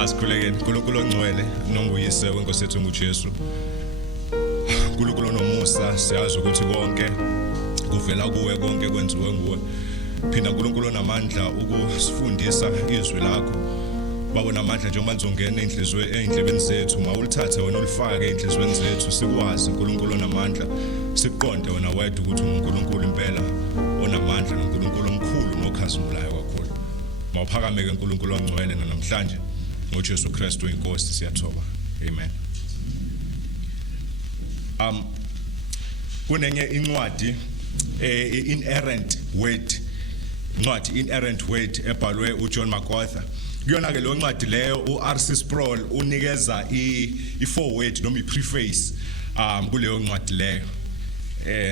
Asikhulekeni uNkulunkulu ongcwele nonguyise wenkosi yethu uJesu. uNkulunkulu onomusa siyazi ukuthi konke kuvela kuwe, konke kwenziwe nguwe. Phinda uNkulunkulu onamandla ukusifundisa izwi lakho. Baba namandla njengoba nizongena endlebeni zethu, mawulithathe wena ulifake enhlizweni zethu sikwazi uNkulunkulu onamandla, siqonde wena wedwa ukuthi uNkulunkulu impela onamandla noNkulunkulu omkhulu nokhazimulayo kakhulu. Mawuphakameke uNkulunkulu ongcwele namhlanje ngoJesu Kristu inkosi siyathoba. Amen. Kunenye incwadi inerrant word, incwadi inerrant word ebhalwe uJohn MacArthur. Kuyona ke lo ncwadi leyo uR.C. Sproul unikeza i-foreword noma i-preface kuleyo ncwadi leyo.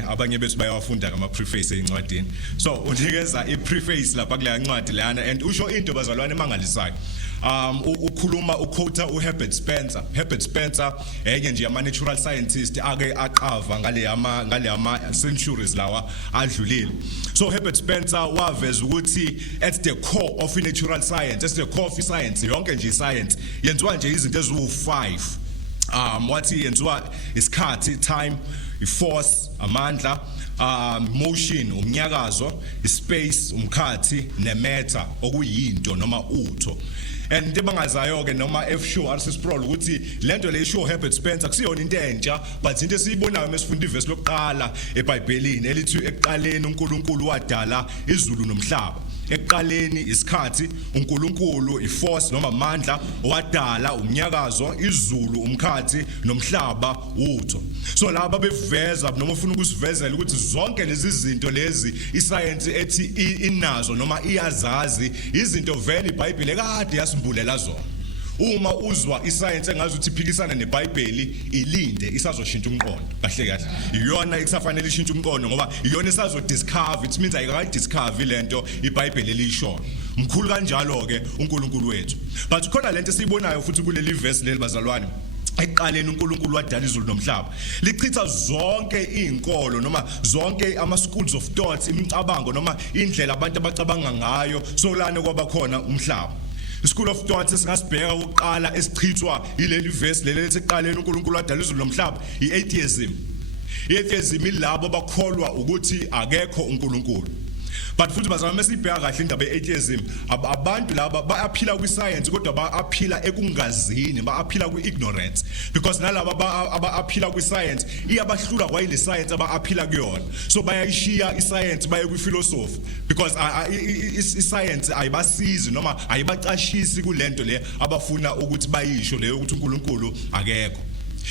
Abanye bethu bayawafunda ngama preface ezincwadini. So unikeza i-preface lapha kule ncwadi lana and usho into bazalwane emangalisayo. Ukhuluma uquote uHerbert Spencer. Herbert Spencer enye nje ama natural scientist ake aqava ngale ama centuries lawa adlulile. So Herbert Spencer waveza ukuthi at the core of natural science, at the core of science yonke nje science yenziwa nje izinto eziwu5. Wathi yenziwa isikhathi, time, force, amandla, motion, umnyakazo, space, umkhathi, nematter okuyinto noma utho. And ntibangazayo ke noma F-Shaw R.C. Sproul ukuthi lento le show Herbert Spencer kusiyona into entsha, but into esiyibonayo mesifunda iverse lokuqala eBhayibhelini elithi ekuqaleni uNkulunkulu wadala izulu nomhlaba. Ekuqaleni isikhathi, uNkulunkulu iforce noma amandla wadala umnyakazo, izulu, umkhathi nomhlaba utho. So laba beveza noma ufuna ukusivezela ukuthi zonke lezi zinto lezi iscience ethi inazo noma iyazazi izinto vele iBhayibheli kade yasimbulela zona. Uma uzwa iscience engazi ukuthi iphikisana neBhayibheli ilinde isazoshintsha umqondo kahle kahle. Iyona ekusafanele ishintshe umqondo ngoba iyona isazo discover, it means ayikayi discover lento iBhayibheli elishona. Mkhulu kanjalo ke uNkulunkulu wethu. But khona lento esiyibonayo futhi kuleli verse leli bazalwane. Ekuqaleni uNkulunkulu wadala izulu nomhlaba. Lichitha zonke izinkolo noma zonke ama schools of thought, imicabango noma indlela abantu abacabanga ngayo solana kwaba khona umhlaba. School of thought esingasibheka ukuqala esichithwa ileli verse leli ethi eqaleni uNkulunkulu wadala izulu nomhlaba i-atheism. I-atheism ilabo bakholwa ukuthi akekho uNkulunkulu. But futhi bazama mesibheka kahle indaba ye-atheism, abantu laba bayaphila kwi-science kodwa bayaphila ekungazini, bayaphila kwi-ignorance, because nalaba abaphila kwi-science iyabahlula kwayile science abaphila kuyona. So bayayishiya i-science baye kwi-philosophy because i-science ayibasizi noma ayibaqashisi kulento le abafuna ukuthi bayisho leyo ukuthi uNkulunkulu akekho.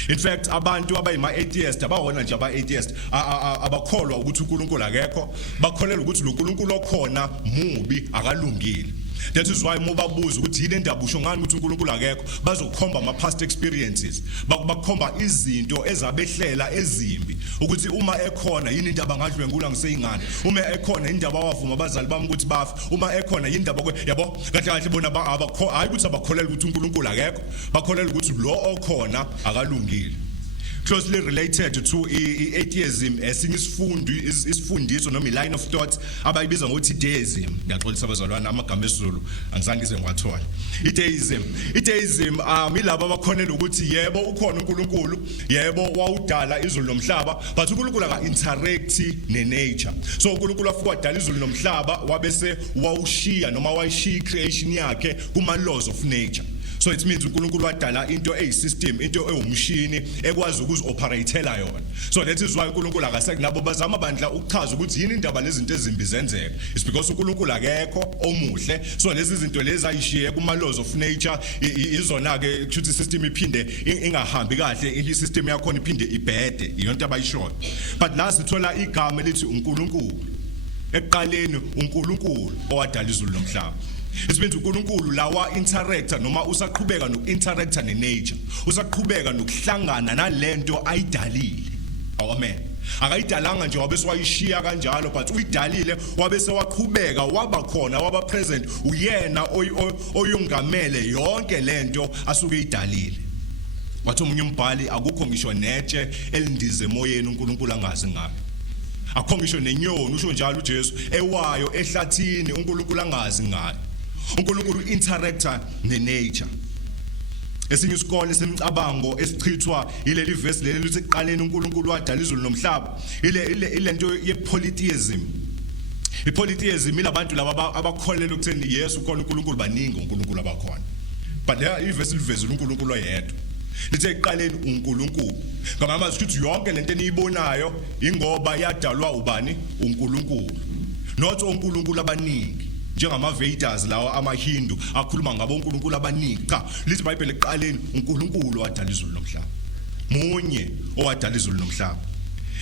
In fact abantu abayima-atheist abawona nje aba-atheist abakholwa ukuthi uNkulunkulu akekho, bakholelwa ukuthi lo uNkulunkulu okhona mubi akalungile. That is why mobabuza ukuthi yini indaba usho ngani ukuthi uNkulunkulu akekho, bazokhomba ama past experiences, bakhomba izinto ezabehlela ezimbi ukuthi uma ekhona yini indaba ngadlwengula ngiseyingane, uma ekhona indaba wavuma abazali bami ukuthi bafe, uma ekhona yini indaba yabo kahle kahle bona hayi ukuthi abakholelwa ukuthi uNkulunkulu akekho, bakholelwa ukuthi lo okhona akalungile. Closely related to atheism esinye isifundiso noma line of thought abayibiza ngokuthi deism. Ngiyaxolisa abazalwana amagama esiZulu angizange ngize ngiwathola. Deism ilabo abakhonela ukuthi yebo ukhona uNkulunkulu, yebo wawudala izulu nomhlaba, but uNkulunkulu aka-interact ne-nature. So uNkulunkulu afika wadala izulu nomhlaba wabese wawushiya noma wayishiya creation yakhe kuma laws of nature. So it means uNkulunkulu wadala into eyisystem, into ewumshini ekwazi ukuzi-operatela yona. So that is why uNkulunkulu akasekunabo bazama bandla ukuchaza ukuthi yini indaba lezi zinto ezimbi zenzeka. It's because uNkulunkulu akekho omuhle. So lezi zinto lezi ayishiye kuma laws of nature izona ke ukuthi system iphinde ingahambi kahle, i-system yakho iphinde ibhede, iyonto abayishoyo. But la sithola igama elithi uNkulunkulu. Ekuqaleni uNkulunkulu owadala izulu nomhlaba. It means uNkulunkulu lawa interactor noma usaqhubeka noku-interactor ne-nature, usaqhubeka nokuhlangana nalento ayidalile. Amen. Akayidalanga nje wabe swayishiya kanjalo, but uyidalile wabe sewaqhubeka waba khona waba present, uyena oyongamele yonke lento asuke idalile. Wathi umunye umbhali akukho ngisho netshe elindize emoyeni uNkulunkulu angazi ngayo. Akukho ngisho nenyoni usho njalo uJesu ewayo ehlathini uNkulunkulu angazi ngayo. uNkulunkulu interactor ne-nature. esinye isikole semcabango esichithwa ileli verse leli lithi eqaleni uNkulunkulu wadala izulu nomhlaba ile nto yepolytheism. Ipolytheism ilabantu laba abakholelwa ukutheni Yesu khona uNkulunkulu baningi uNkulunkulu abakhona. But there ivesi livezela uNkulunkulu oyedwa. Lithe eqaleni uNkulunkulu. Ngamanye ukuthi yonke lento eniyibonayo ingoba yadalwa ubani? uNkulunkulu. Not uNkulunkulu abaningi. Njengama Vedas lawa amaHindu akhuluma ngabo uNkulunkulu abaningi. Cha, lithi iBhayibheli eqaleni uNkulunkulu wadala izulu nomhlaba. Munye owadala izulu nomhlaba.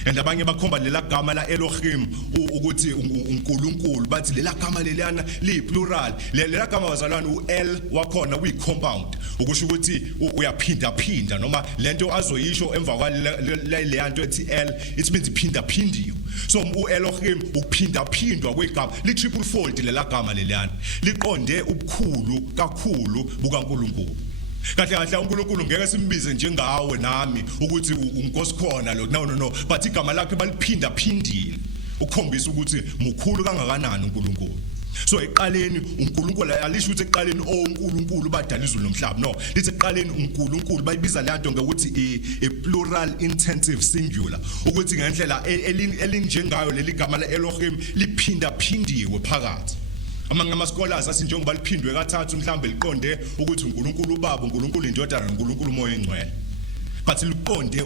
And abanye bakhomba lela gama la Elohim ukuthi uNkulunkulu bathi lela gama leliyana li plural. Lela gama bazalwane uEl wakhona kuyi compound. Ukusho ukuthi uyaphinda noma lento azoyisho emva kwaleya nto ethi El it means iphinda-phindiwe. So uElohim ukuphinda-phindwa kwegama li triple fold lela gama leliyana. Liqonde ubukhulu kakhulu bukaNkulunkulu. Kahle kahle uNkulunkulu ngeke simbize njengawe nami ukuthi uNkosikhona lo no but igama lakhe baliphinda-phindile ukukhombisa ukuthi mukhulu kangakanani uNkulunkulu. So eqaleni uNkulunkulu alisho ukuthi eqaleni uNkulunkulu badala izulu nomhlaba. No, lithi eqaleni uNkulunkulu bayibiza le nto ngokuthi a plural intensive singular ukuthi ngendlela elinjengayo leli gama la Elohim liphinda-phindiwe phakathi. Amanye ama-scholars athi njengoba liphindwe kathathu mhlambe liqonde ukuthi uNkulunkulu uBaba, uNkulunkulu iNdodana noNkulunkulu uMoya oNgcwele. But liqonde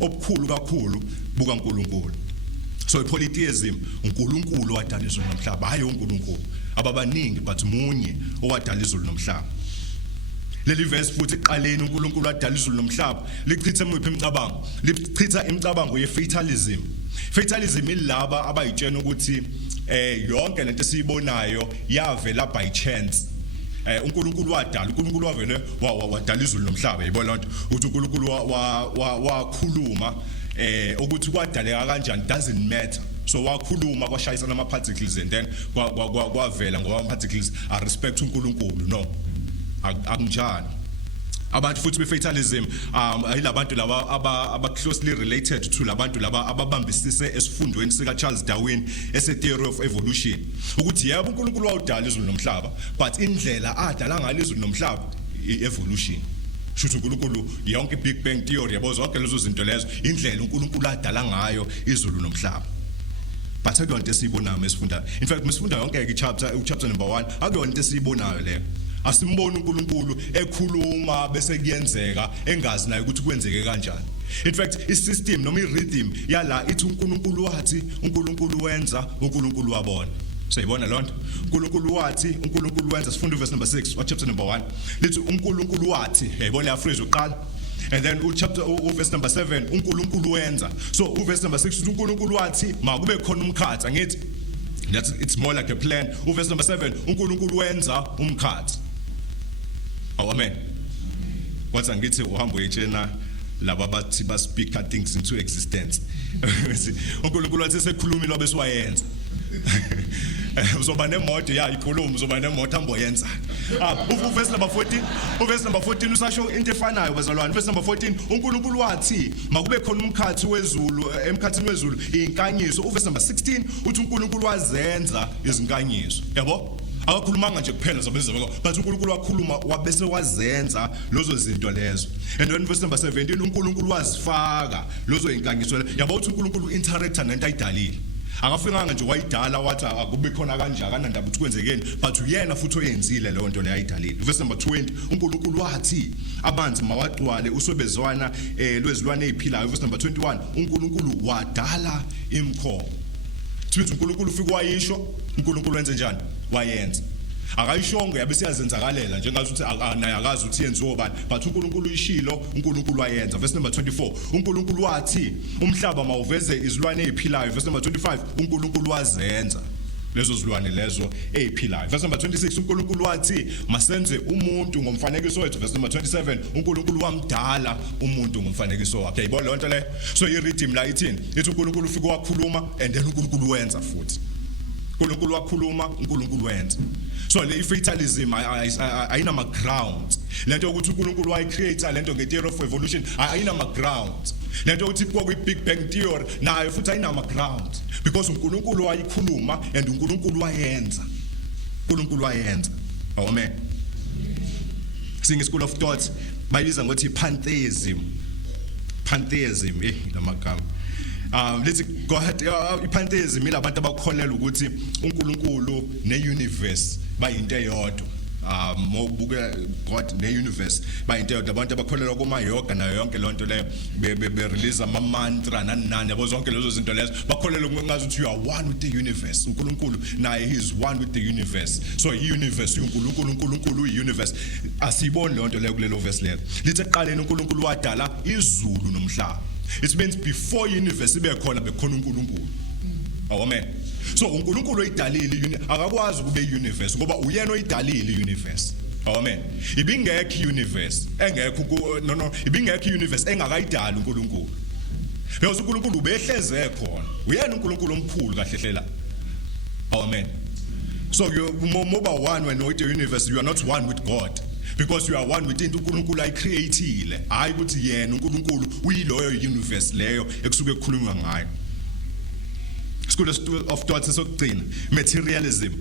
obukhulu kakhulu bukaNkulunkulu. So ipolytheism uNkulunkulu wadala izulu nomhlaba, hayi uNkulunkulu ababaningi but munye owadala izulu nomhlaba. Leli verse futhi eqaleni uNkulunkulu wadala izulu nomhlaba lichitha emiphi imicabango? Lichitha imicabango ye-fatalism. Fatalism ilaba abayitshena ukuthi yonke lento esiyibonayo yavela by chance. uNkulunkulu wadala, uNkulunkulu wavele wadala izulu nomhlaba. Yibona lonto ukuthi uNkulunkulu wakhuluma ukuthi kwadaleka kanjani doesn't matter. So wakhuluma kwashayisana ama particles and then kwavela ngoba ama particles are respect uNkulunkulu. No, akunjani. Abantu futhi befatalism ayilabantu laba aba closely related to labantu laba ababambisise esifundweni sika Charles Darwin ese theory of evolution ukuthi yebo uNkulunkulu wawudala izulu nomhlaba but indlela adala ngalo izulu nomhlaba evolution. Shuthi uNkulunkulu yonke big bang theory yabo zonke lezo zinto lezo indlela uNkulunkulu adala ngayo izulu nomhlaba. But akuyona into esiyibonayo mesifunda. In fact mesifunda yonke chapter number 1 akuyona into esiyibonayo leyo. Asimboni uNkulunkulu ekhuluma bese kuyenzeka engazi naye ukuthi kwenzeke kanjani. In fact isystem noma irhythm yala ithi uNkulunkulu wathi, uNkulunkulu wenza, uNkulunkulu wabona. Sayibona lonto? uNkulunkulu wathi, uNkulunkulu wenza. Sifunda verse number 6 wa chapter number 1. Lithi uNkulunkulu wathi, yayibona la phrase uqala. And then verse number 7 uNkulunkulu wenza. So verse number 6 uNkulunkulu wathi makube khona umkhathi. Angithi it's more like a plan. Verse number 7 uNkulunkulu wenza umkhathi. Oh, amen. Kwathi angithi uhambo yetshena laba bathi ba speak things into existence. uNkulunkulu wathi sekhulumile obese wayenza. Uzoba nemoto ikhuluma, uzoba nemoto amboyenza. Verse number 14 usasho into efanayo bazalwane. Verse number 14 uNkulunkulu wathi makube khona umkhathi wezulu, emkhathini wezulu inkanyiso. Verse number 16 uthi uNkulunkulu wazenza izinkanyiso. Yabo? Akakhulumanga nje kuphela zabezaba but uNkulunkulu wakhuluma wabese wazenza lozo zinto lezo. And then verse number 17 uNkulunkulu wazifaka lozo inkangiso. Yabo uthi uNkulunkulu interacta nento ayidalile. Akafikanga nje wayidala wathi akube khona kanje akanandaba ukuthi kwenzekeni but uyena futhi oyenzile leyo nto leyayidalile. Verse number 20 uNkulunkulu wathi amanzi mawagcwale usobezwana lwezilwane eziphilayo. Verse number 21 uNkulunkulu wadala imkhomo. Sithi uNkulunkulu ufike wayisho, uNkulunkulu wenze njani? Wayenza. Akayishongo yabe siyazenzakalela njengathi uthi naye akazi ukuthi yenziwe ubani but uNkulunkulu uyishilo, uNkulunkulu wayenza. Verse number 24 uNkulunkulu wathi umhlaba mawuveze izilwane eziphilayo. Verse number 25 uNkulunkulu wazenza lezo zilwane lezo eziphilayo. Verse number 26 uNkulunkulu wathi masenze umuntu ngomfanekiso wethu. Verse number 27 uNkulunkulu wamdala umuntu ngomfanekiso wakhe. Yayibona le nto le? So i-rhythm la ithini? Ithi uNkulunkulu ufike wakhuluma and then uNkulunkulu wenza futhi. uNkulunkulu wakhuluma, uNkulunkulu wenza. So le fatalism ayinama grounds. Lento ukuthi uNkulunkulu wayicreate lento nge-theory of evolution ayinama grounds. Lento ukuthi kwi big bang theory nayo futhi ayinama grounds because uNkulunkulu wayikhuluma and uNkulunkulu wayenza. uNkulunkulu wayenza. Amen. Sing school of thought bayibiza ngokuthi pantheism lamagama let's go ahead ipantheism ilabantu abakholelwa ukuthi uNkulunkulu ne-universe bayinto eyodwa mobuke God ne-universe bayinto eyodwa abantu abakholelwa kuma-yoga nayo yonke lonto leyo be-release ama-mantra nani yabo zonke lezo zinto lezo bakholelwa ngazuthi you are one with the universe uNkulunkulu naye he is one with the universe so i-universe uNkulunkulu uyi-universe asiyiboni leyo nto leyo kulelo verse leyo lithi ekuqaleni uNkulunkulu wadala izulu nomhlaba. It means before universe bekhona uNkulunkulu. Amen. So uNkulunkulu oyidalile akakwazi kube universe ngoba uyena oyidalile universe. Amen. Ibingekho universe engekho ibingekho universe engakayidala uNkulunkulu. Because uNkulunkulu ubehleze khona. Uyena uNkulunkulu omkhulu kahle hlela. Amen. So you moba one when with the universe you are not one with God. Because you are one within uNkulunkulu ayicreateile hayi ukuthi yena uNkulunkulu uyiloyo universe leyo ekusuke ekukhulunywa ngayo. School of thought sokugcina materialism.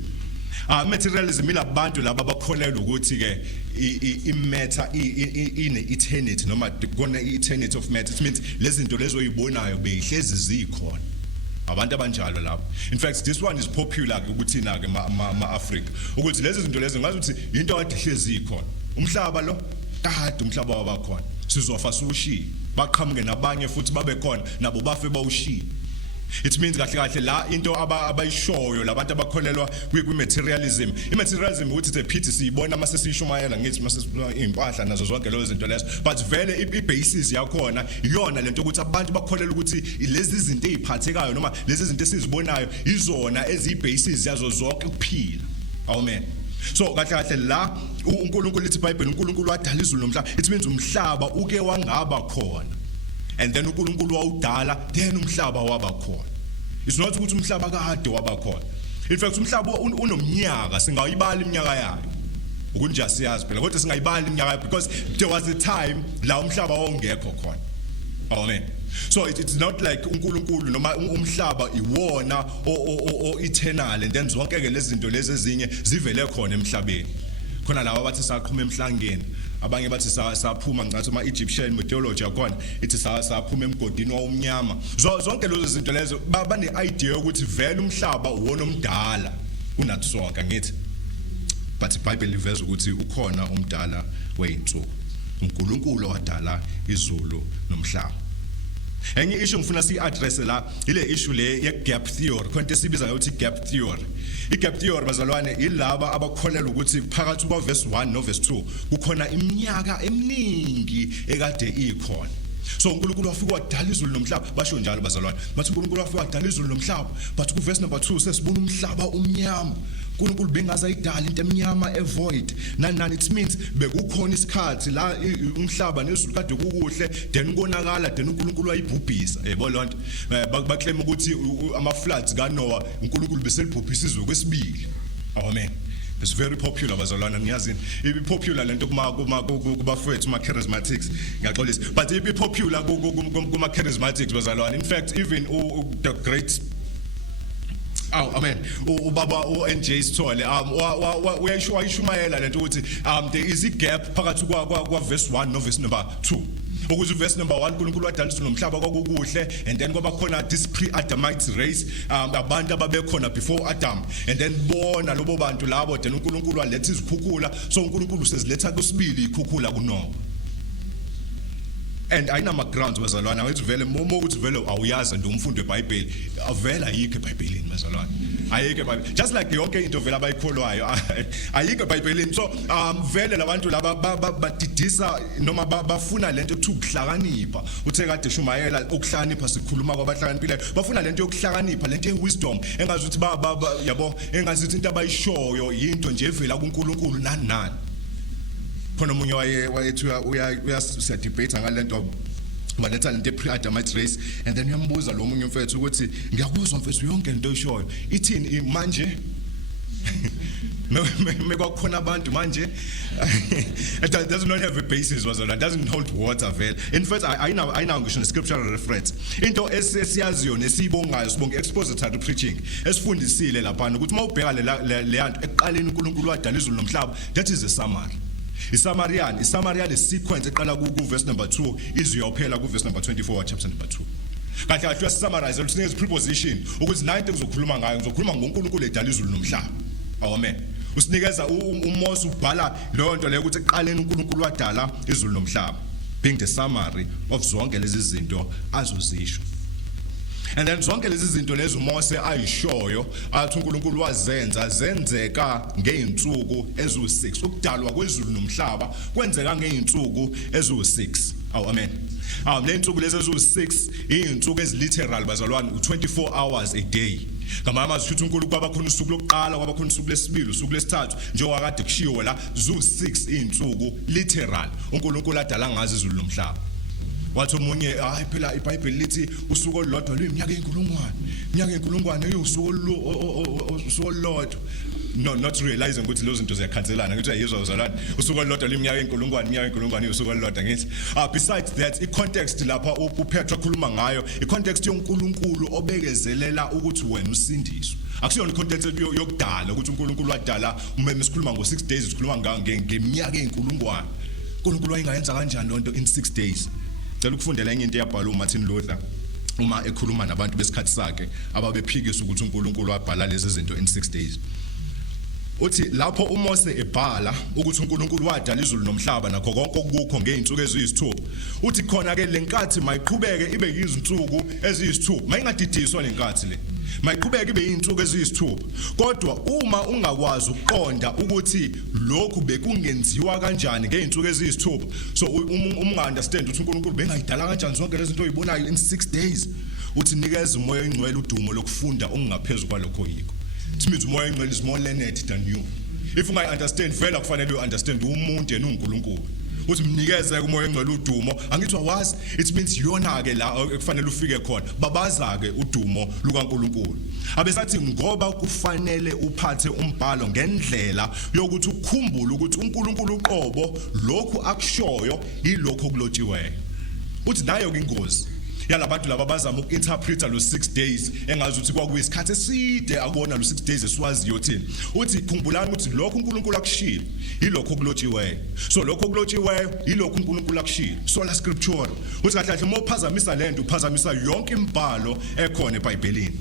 Materialism ilabantu laba abakholelwa ukuthi ke imatter ine eternity noma kona eternity of matter. It means lezi zinto lezo oyibonayo beyihlezi zikhona. Abantu abanjalo lapho. In fact this one is popular ukuthi na ke ma Africa ukuthi lezi zinto lezo ngazi ukuthi into kade ihlezi ikhona. Umhlaba lo kade umhlaba wabakhona. Sizofa siwushiye. Baqhamuke nabanye futhi babe khona nabo bafe bawushiye. It means kahle la into abayishoyo labantu abakholelwa kwi-materialism. I-materialism ukuthi it's a pity siyibona mase sishumayela ngithi mase impahla nazo zonke lezo zinto lezo but vele i-basis yakhona iyona lento ukuthi abantu bakholelwa ukuthi lezi zinto eziphathekayo noma lezi zinto esizibonayo izona eziyi-basis yazo zonke ukuphila. Amen. So kahle la uNkulunkulu lithi iBhayibheli uNkulunkulu wadala izulu nomhlaba. It means umhlaba uke wangaba khona. And then uNkulunkulu wawudala then umhlaba waba khona. It's not ukuthi umhlaba kade waba khona. In fact umhlaba unomnyaka singayibala iminyaka yayo. Ukunje siyazi phela kodwa singayibala iminyaka because there was a time la umhlaba wawungekho khona. Amen. So it's not like uNkulunkulu noma umhlaba iwona o eternal and then zonke ke lezi zinto lezi ezinye zivele khona emhlabeni. Khona laba bathi saqhuma emhlangeni abanye bathi saphuma ngathi ama Egyptian mythology yakhona ithi saphuma emgodini womnyama zonke lezo zinto lezo bane idea ukuthi vele umhlaba uwona omdala kunathi sonke ngithi but iBhayibheli liveza ukuthi ukhona umdala weinsuku uNkulunkulu wadala izulu nomhlaba. Enye issue ngifuna si-address la ile issue le ye-gap theory konke esibiza ukuthi gap theory. I-gap theory bazalwane ilaba abakholelwa ukuthi phakathi kwa verse 1 no verse 2 kukhona iminyaka eminingi ekade ikhona. So uNkulunkulu wafika wadala izulu nomhlaba basho njalo bazalwane. Bathi uNkulunkulu wafika wadala izulu nomhlaba but ku verse number 2 sesibona umhlaba umnyama. uNkulunkulu bengazayidala into emnyama evoid nani it means bekukhona isikhathi la umhlaba nezulu kade kukuhle then konakala then uNkulunkulu wayibhubhisa yebo lonto baclaim ukuthi ama floods kaNoah uNkulunkulu beselibhubhisa izwe kwesibili. Amen. It's very popular bazalwana ngiyazi ibi popular lento kubafowethu ma charismatics ngiyaxolisa but ibi popular kuma charismatics bazalwana. In fact even the great amen ubaba uNJ Sithole uyayishumayela lento ukuthi there is a gap phakathi kwa verse 1 no verse number 2 ukuthi verse number 1 uNkulunkulu wadala izulu nomhlaba kwakukuhle and then kwaba khona this pre-Adamite race abantu ababekhona before Adam and then bona lobo bantu labo then uNkulunkulu waletha izikhukhula so uNkulunkulu seziletha kusibili ikhukhula kuNoah. And ayinama grounds bazalwana awuthi vele momo ukuthi vele awuyazi nje umfundo weBhayibheli avela ayikho eBhayibhelini bazalwana ayikho eBhayibhelini just like yonke into vela abayikholwayo ayikho eBhayibhelini. So vele labantu laba badidisa noma bafuna lento ukuthi ukuhlakanipha uthe kade shumayela ukuhlakanipha sikhuluma kwabahlakaniphile bafuna lento yokuhlakanipha lento ye-wisdom engazi ukuthi yabo engazi ukuthi into abayishoyo yinto nje evela kuNkulunkulu nani khona umunye wayethi uya debate ngalento baletha lento pre-Adamite race and then uyambuza lo munye mfethu ukuthi ngiyakuzwa mfethu yonke into oyishoyo ithini manje mekwakhona abantu manje it does not have a basis was it doesn't hold water vele. In fact I know ngisho scriptural reference into esiyaziyo nesibongayo sibonga expository preaching esifundisile lapha ukuthi mawubheka le yanto ekuqaleni uNkulunkulu wadala izulu nomhlaba that is a summary. iSamarian sequence eqala ku verse number 2 iziyophela ku verse number 24 chapter number 2. Kahle kahle uyasummarize usinikeza preposition ukuthi la into engizokhuluma ngayo ngizokhuluma ngoNkulunkulu edala izulu nomhlaba. Amen. Usinikeza uMose ubhala leyo nto leyo ukuthi eqaleni uNkulunkulu wadala izulu nomhlaba, being the summary of zonke lezi zinto azozisho. And then zonke lezi zinto lezo uMose ayishoyo athi uNkulunkulu wazenza zenzeka ngeinsuku ezu6. Ukudalwa kwezulu nomhlaba kwenzeka ngeinsuku ezu6. Amen. Le insuku lezi ezu6 izinsuku eziliteral bazalwane u24 hours a day. Ngamama sithi uNkulunkulu kwabakhona usuku lokuqala kwabakhona usuku lesibili usuku lesithathu njengoba kade kushiwo la zu6 izinsuku literal uNkulunkulu adala ngazo izulu nomhlaba. Wathi umunye hayi phela iBhayibheli lithi usuku olulodwa luyiminyaka eyinkulungwane usuku olulodwa. No, not realizing ukuthi lezo zinto ziyakhanselana ngithi ayizwa uzalwane usuku olulodwa luyiminyaka eyinkulungwane usuku olulodwa ngithi besides that icontext lapha uPetro khuluma ngayo icontext yoNkulunkulu obekezelela ukuthi wena usindiswe. Akusiyona icontext yokudala ukuthi uNkulunkulu wadala uma sikhuluma ngo6 days sikhuluma ngeminyaka eyinkulungwane. uNkulunkulu wayengayenza kanjani lonto in 6 days? Cela ukufundela enye into yabhala uMartin Luther uma ekhuluma nabantu besikhathi sakhe ababephikisa ukuthi uNkulunkulu wabhala lezi zinto in 6 days. Uthi lapho uMose ebhala ukuthi uNkulunkulu wadala izulu nomhlaba nakho konke okukho ngeinsuku eziyisithupha, uthi khona ke lenkathi mayiqhubeke ibe yizinsuku eziyisithupha, mayingadidiswa lenkathi le. Mayiqhubeke ibe yizinsuku eziyisithupha. Kodwa uma ungakwazi ukuqonda ukuthi lokhu bekungenziwa kanjani ngeinsuku eziyisithupha, so uma understand ukuthi uNkulunkulu bengayidala kanjani zonke lezi zinto oyibonayo in 6 days, uthi nikeza umoya oyingcwele udumo lokufunda ongaphezulu kwalokho yikho. It means umoya oyingcwele is more learned than you. If you understand vela kufanele you understand umuntu yena uNkulunkulu. Uthi mnikeze umoya oyingcwele udumo angithi wazi it means yona ke la ekufanele ufike khona babaza ke udumo lukaNkulunkulu. Abesathi ngoba kufanele uphathe umbhalo ngendlela yokuthi ukukhumbule ukuthi uNkulunkulu uqobo lokhu akushoyo yilokho kulotshiweyo. Uthi nayo ke ingozi yalabantu laba bazama ukinterpreta lo 6 days engazi ukuthi kwakuyisikhathi eside akubona lo 6 days esiwaziyo thina. Uthi khumbulani ukuthi lokho uNkulunkulu akushilo yilokho kulotshiweyo. So lokho kulotshiweyo yilokho uNkulunkulu akushilo. Sola scripture. Uthi kahle kahle uma uphazamisa lento uphazamisa yonke imibhalo ekhona eBhayibhelini.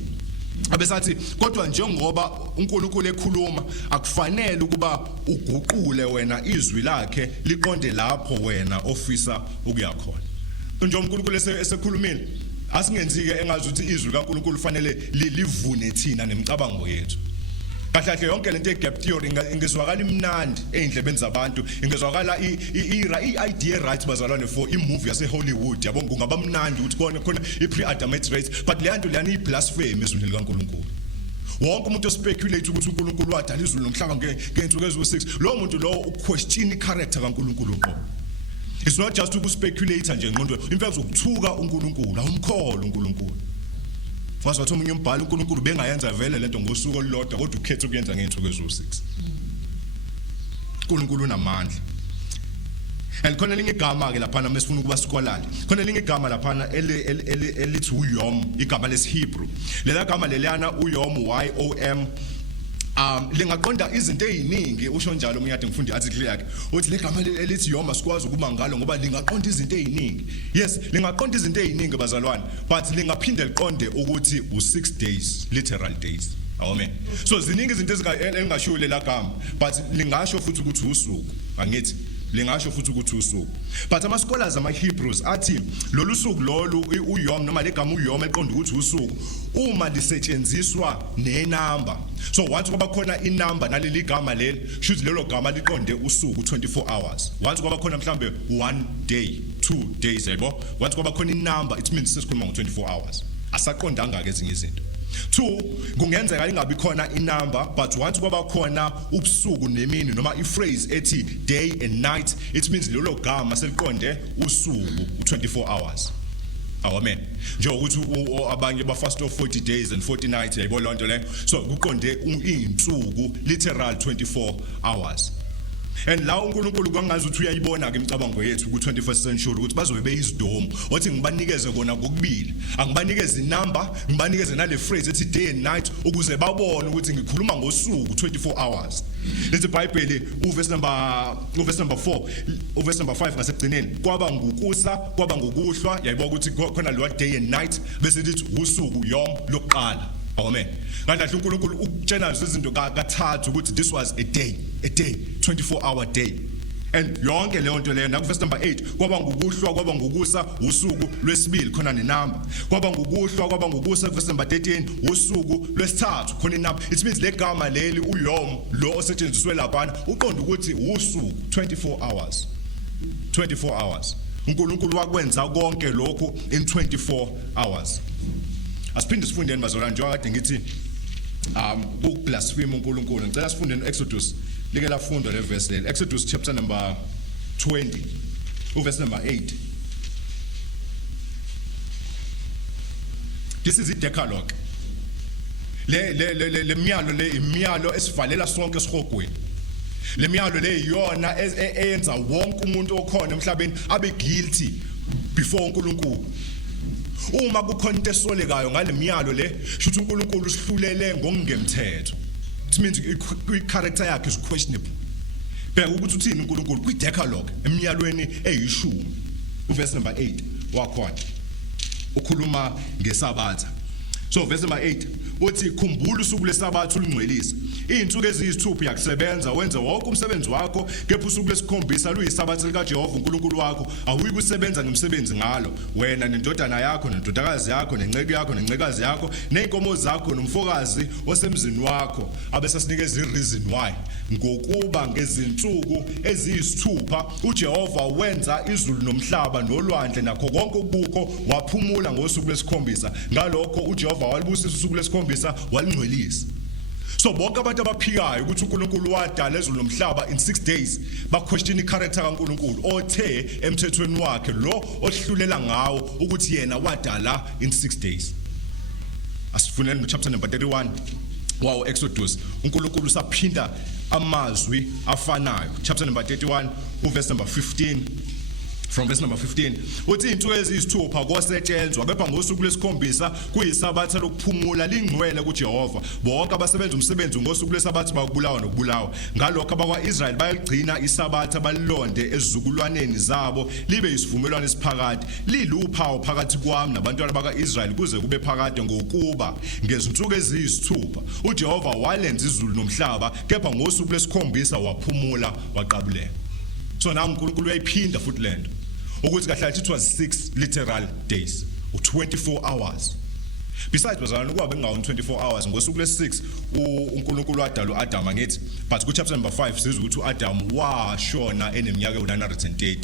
Abesathi kodwa njengoba uNkulunkulu ekhuluma akufanele ukuba uguqule wena izwi lakhe liqonde lapho wena ofisa ukuya khona. Nje uNkulunkulu esekhulumile asingenzike engazi ukuthi izwi kaNkulunkulu fanele livune thina nemicabango yethu. Kahle kahle yonke lento egap theory ingezwakala imnandi endlebeni zabantu ingezwakala idea right bazalwane for imovie yase Hollywood yabo kungaba mnandi ukuthi khona iPre-Adamite race but le nto leyani iblasphemy ezwini likaNkulunkulu. Wonke umuntu ospeculate ukuthi uNkulunkulu wadala izulu nomhlaba ngeinsuku ezu6 lo muntu lo uquestion icharacter kaNkulunkulu uqobo. It's not just to speculate nje ngqondo imfezwe ukuthuka uNkulunkulu awumkholo uNkulunkulu. Wathi omunye umbhalo uNkulunkulu bengayenza vele lento ngosuku olulodwa kodwa ukhetha ukuyenza ngeinsuku ezu6. uNkulunkulu unamandla. And khona linye igama ke lapha mesifuna ukuba sikolani. Khona linye igama lapha elithi uYom, igama lesiHebrew. Lela gama leliyana uYom YOM lingaqonda izinto eziningi usho njalo umnyade ngifundi article yakhe uthi le gama elithi Yom asikwazi ukuba ngalo ngoba lingaqonda izinto eziningi. Yes, lingaqonda izinto eziningi bazalwane but lingaphinde liqonde ukuthi u6 days literal days. Amen. So ziningi izinto engashiwo lela gama but lingasho futhi ukuthi usuku angithi lingasho futhi ukuthi usuku. But ama scholars ama Hebrews athi lolu suku lolu uYom noma legama uYom eqonda ukuthi usuku uma lisetshenziswa nenumber. So once kuba khona inumber naleli gama leli should lelo gama liqonde usuku 24 hours. Once kuba khona mhlambe 1 day 2 days yebo once kuba khona inumber it means sesikhuluma ngo24 hours. Asaqondanga ke ezinye izinto. 2 kungenzeka ingabi khona inumber but once kwaba khona ubusuku nemini noma iphrase ethi day and night it means lelo gama seliqonde usuku 24 hours. Amen. Njengokuthi abanye ba fast of 40 days and 40 nights yayibona lonto le so kuqonde izinsuku literal 24 hours. And la uNkulunkulu kwangazi ukuthi uyayibona ke imicabango yethu ku21st century ukuthi bazobe beyizidomo othi ngibanikeze kona kokubili angibanikeze inamba ngibanikeze nale phrase ethi day and night ukuze babone ukuthi ngikhuluma ngosuku 24 hours lethi iBhayibheli uverse number 4 uverse number 5 ngasekugcineni kwaba ngukusa kwaba ngokuhlwa yayibona ukuthi khona lo day and night bese lithi usuku yom lokuqala. Amen. Kanti uNkulunkulu ukutshela izinto kathathu ukuthi this was a day 24-hour day. And yonke leyo nto leyo naku verse number 8 kwaba ngukuhlwa kwaba ngokusa usuku lwesibili khona nenamba kwaba ngukuhlwa kwaba ngokusa verse number 13 usuku lwesithathu khona inamba. It means legama leli uyom lo osetshenziswe lapha uqonda ukuthi usuku 24 hours uNkulunkulu wakwenza konke lokho in 24 hours. Asiphinde sifundeni bazalwane njengoba kade ngithi ukublaspheme uNkulunkulu ngicela sifunde Exodus like lafunda le verse le Exodus chapter number 20 verse number 8. This is the Decalogue. Le imiyalo esivalela sonke esihogweni. Le miyalo le iyona eyenza wonke umuntu okhona emhlabeni abe guilty before uNkulunkulu. Uma kukhona into esolekayo ngale miyalo le shuthi uNkulunkulu usihlulele ngokungemthetho. It means i-character yakhe is questionable. Bheka ukuthi uthini uNkulunkulu kwi-Decalogue emiyalweni eyishumi uverse number 8 wakhona ukhuluma ngesabatha. So verse number 8 uthi khumbula usuku lesabatha ulungcwelise. Izinsuku eziyisithupha yakusebenza wenze wonke umsebenzi wakho kepha usuku lesikhombisa luyisabatha likaJehova uNkulunkulu wakho awuyikusebenza ngomsebenzi ngalo wena nendodana yakho nendodakazi yakho nenceke yakho nencekazi yakho nenkomo zakho nomfokazi osemzini wakho abesasinikeza ireason why ngokuba ngezinsuku eziyisithupha uJehova wenza izulu nomhlaba nolwandle nakho konke okukho waphumula ngosuku lesikhombisa ngalokho uJehova walibusisa usuku lesikhombisa walingcwelisa. So bonke abantu abaphikayo ukuthi uNkulunkulu wadala ezulu nomhlaba in 6 days ba question i-character kaNkulunkulu othe emthethweni wakhe lo ohlulela ngawo ukuthi yena wadala in 6 days. Asifundeni no chapter number 31 wow Exodus uNkulunkulu saphinda amazwi afanayo chapter number 31 verse number 15. From verse number 15 uthi izinsuku eziyisithupha kosetshenzwa kepha ngosuku lesikhombisa kuyisabatha lokuphumula lingcwele kuJehova bonke abasebenza umsebenzi ngosuku lesabatha bakubulawa nokubulawa ngalokho abakwaIsrayeli bayaligcina isabatha balilonde ezizukulwaneni zabo libe isivumelwano esiphakade liluphawu phakathi kwami nabantwana bakaIsrayeli kuze kube phakade ngokuba ngezinsuku eziyisithupha uJehova walenza izulu nomhlaba kepha ngosuku lesikhombisa waphumula waqabuleka. So now uNkulunkulu uyayiphinda futhi lento ukuthi kahle it was 6 literal days 24 hours. Besides bazalwane ukuba bengawo 24 hours ngosuku lesi6 uNkulunkulu wadala uAdam ngithi but ku chapter number 5 siza ukuthi uAdam washona eneminyaka u930.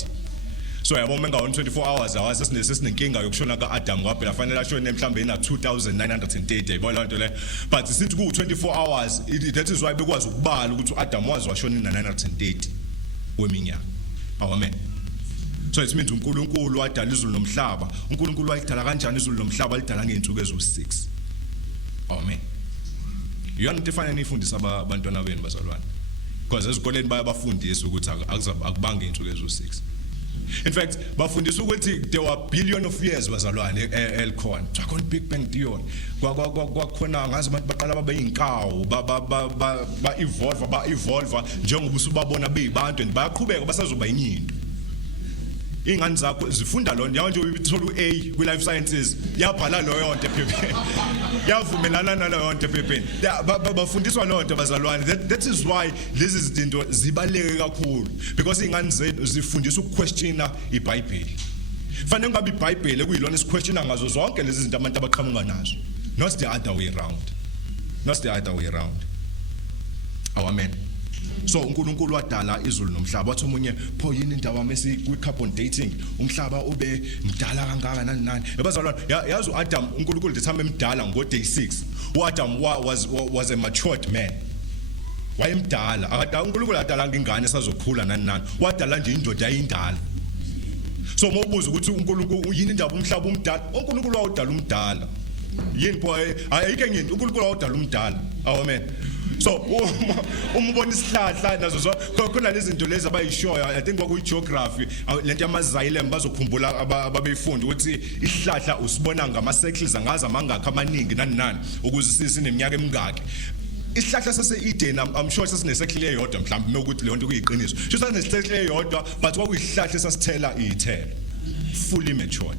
So yabona bengawo 24 hours awasesinesinkinga yokushona kaAdam ngoba phela fanele ashone mhlambe ina 2930 yayibona lento le but sithi ku 24 hours that is why bekwazi ukubala ukuthi uAdam wazi washona ina 930 weminyaka. Amen. So it means uNkulunkulu wadala izulu nomhlaba. uNkulunkulu wayidala kanjani izulu nomhlaba lidala ngeensuku ezu6. Amen. Yona into efana nifundisa abantwana benu bazalwane. Because ezikoleni bayabafundisa ukuthi akubange izinsuku ezu6. In fact, bafundisa ukuthi there were billion of years bazalwane elkhona. Kwakhona Big Bang theory. Kwakhona ngazi abantu baqala babe yinkawu ba evolve njengoba usubabona beyibantu and bayaqhubeka basazoba inyinto. Ingane zakho zifunda lo nje nje uyithola uA ku life sciences yabhala lo yonke ephepheni yavumelana nalo yonke ephepheni bafundiswa lo nto bazalwane. That is why lezi zinto zibaleke kakhulu because ingane zethu zifundisa ukuquestiona iBhayibheli. Fanele ngabe iBhayibheli kuyilona isiquestiona ngazo zonke lezi zinto abantu abaqhamuka nazo, not the other way around. Amen. So uNkulunkulu wadala izulu nomhlaba wathi omunye pho yini indaba mase kwi-carbon dating umhlaba ube mdala kangaka nani ebazalwane yazi uAdam uNkulunkulu lethamba emdala ngo-day 6 uAdam was a matured man wayemdala akade uNkulunkulu adala ngingane esazokhula nani wadala nje indoda yayindala. So mawubuza ukuthi uNkulunkulu yini indaba umhlaba umdala uNkulunkulu wawudala umdala yini pho ayike nginto uNkulunkulu wawudala umdala. Amen. So uma ubona isihlahla nazo khona lezi zinto lezi abayishoyo, I think kwakuyi geography lento yamazayilem bazokhumbula ababeyifunda ukuthi isihlahla usibona ngama cycles angaza mangakho amaningi nani ukuze sineminyaka emingaki. Isihlahla sase-Eden I'm sure sasinesekhle eyodwa mhlawumbe ukuthi le nto kuyiqiniso. Sho sasinesekhle eyodwa but kwakuyisihlahla esasithela iy'thelo fully matured.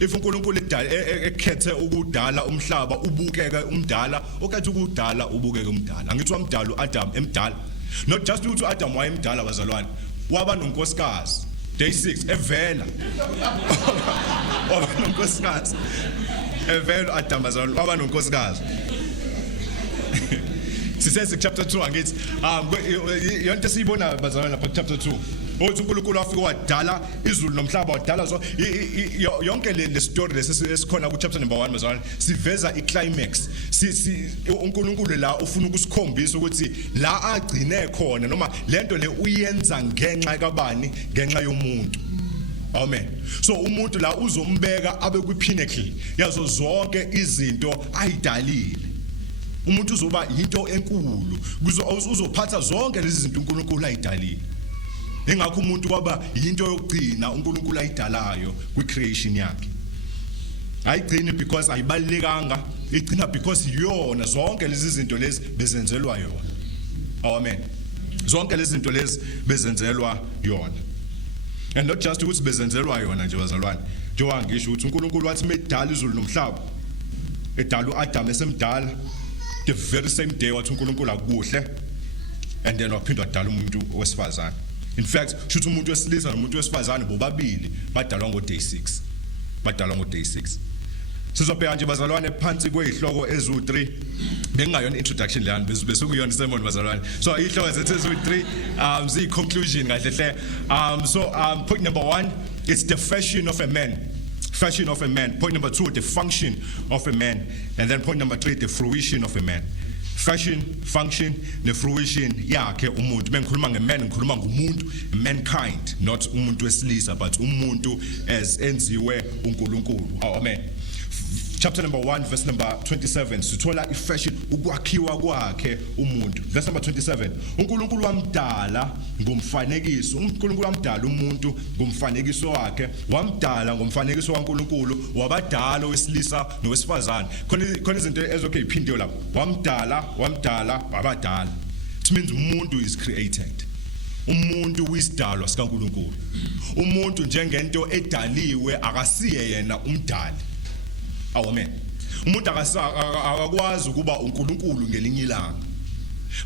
If uNkulunkulu ekhethe ukudala umhlaba ubukeke umdala okhethe ukudala ubukeke umdala. Angithi wamdala uAdam emdala. Not just ukuthi uAdam wayemdala bazalwane. Waba nonkosikazi. Day 6 evela. Waba nonkosikazi. Evela uAdam bazalwane waba nonkosikazi. Sisese chapter 2 angithi yonke siyibona bazalwane lapha chapter 2. Othi uNkulunkulu afike wadala izulu nomhlaba wadala so yonke le story lesikhona ku chapter number 1 bazalwane siveza iclimax. uNkulunkulu la ufuna ukusikhombisa ukuthi la agcine khona noma lento le uyenza ngenxa kabani ngenxa yomuntu. Amen. So umuntu la uzombeka abe kwi pinnacle yazo zonke izinto ayidalile. Umuntu uzoba into enkulu uzophatha zonke lezi zinto uNkulunkulu ayidalile. Engakho umuntu kwaba into yokugcina uNkulunkulu ayidalayo kwi creation yakhe. Ayigcini because ayibalekanga, igcina because yona zonke lezi zinto lezi bezenzelwa yona. Amen. Zonke lezi zinto lezi bezenzelwa yona. And not just ukuthi bezenzelwa yona nje bazalwane. Njengoba ngisho ukuthi uNkulunkulu wathi medala izulu nomhlaba. Edala uAdam esemdala. The very same day wathi uNkulunkulu akuhle and then waphinda wadala umuntu wesifazane. In fact, shuthi umuntu wesilisa nomuntu wesifazane bobabili badalwa ngo day 6. Badalwa ngo day 6. Sizobheka nje bazalwane phansi kwezihloko ezu3. Bengayona introduction lana bese kuyona sermon bazalwane. So ihloko zethu ezu3 zi conclusion kahle hle. So point number 1 it's the fashion of a man. Fashion of a man. Point number 2 the function of a man. And then point number 3 the fruition of a man. Fashion, function, the fruition yakhe umuntu. Bengikhuluma ngeman ngikhuluma ngumuntu, mankind, not umuntu wesilisa but umuntu as enziwe uNkulunkulu. Amen. Chapter number 1 verse number 27 sithola ifashion ukwakhiwa kwakhe umuntu. Verse number 27 uNkulunkulu wamdala ngomfanekiso. uNkulunkulu wamdala umuntu ngomfanekiso wakhe. Wamdala ngomfanekiso kaNkulunkulu wabadala wesilisa nowesifazane. Khona izinto ezokhe iphindwe lapho. Wamdala wabadala. It means umuntu is created. Umuntu wisidalwa sikaNkulunkulu. Umuntu njengento edaliwe akasiye yena umdali. Amen. Umuntu akakwazi ukuba uNkulunkulu ngelinye ilanga.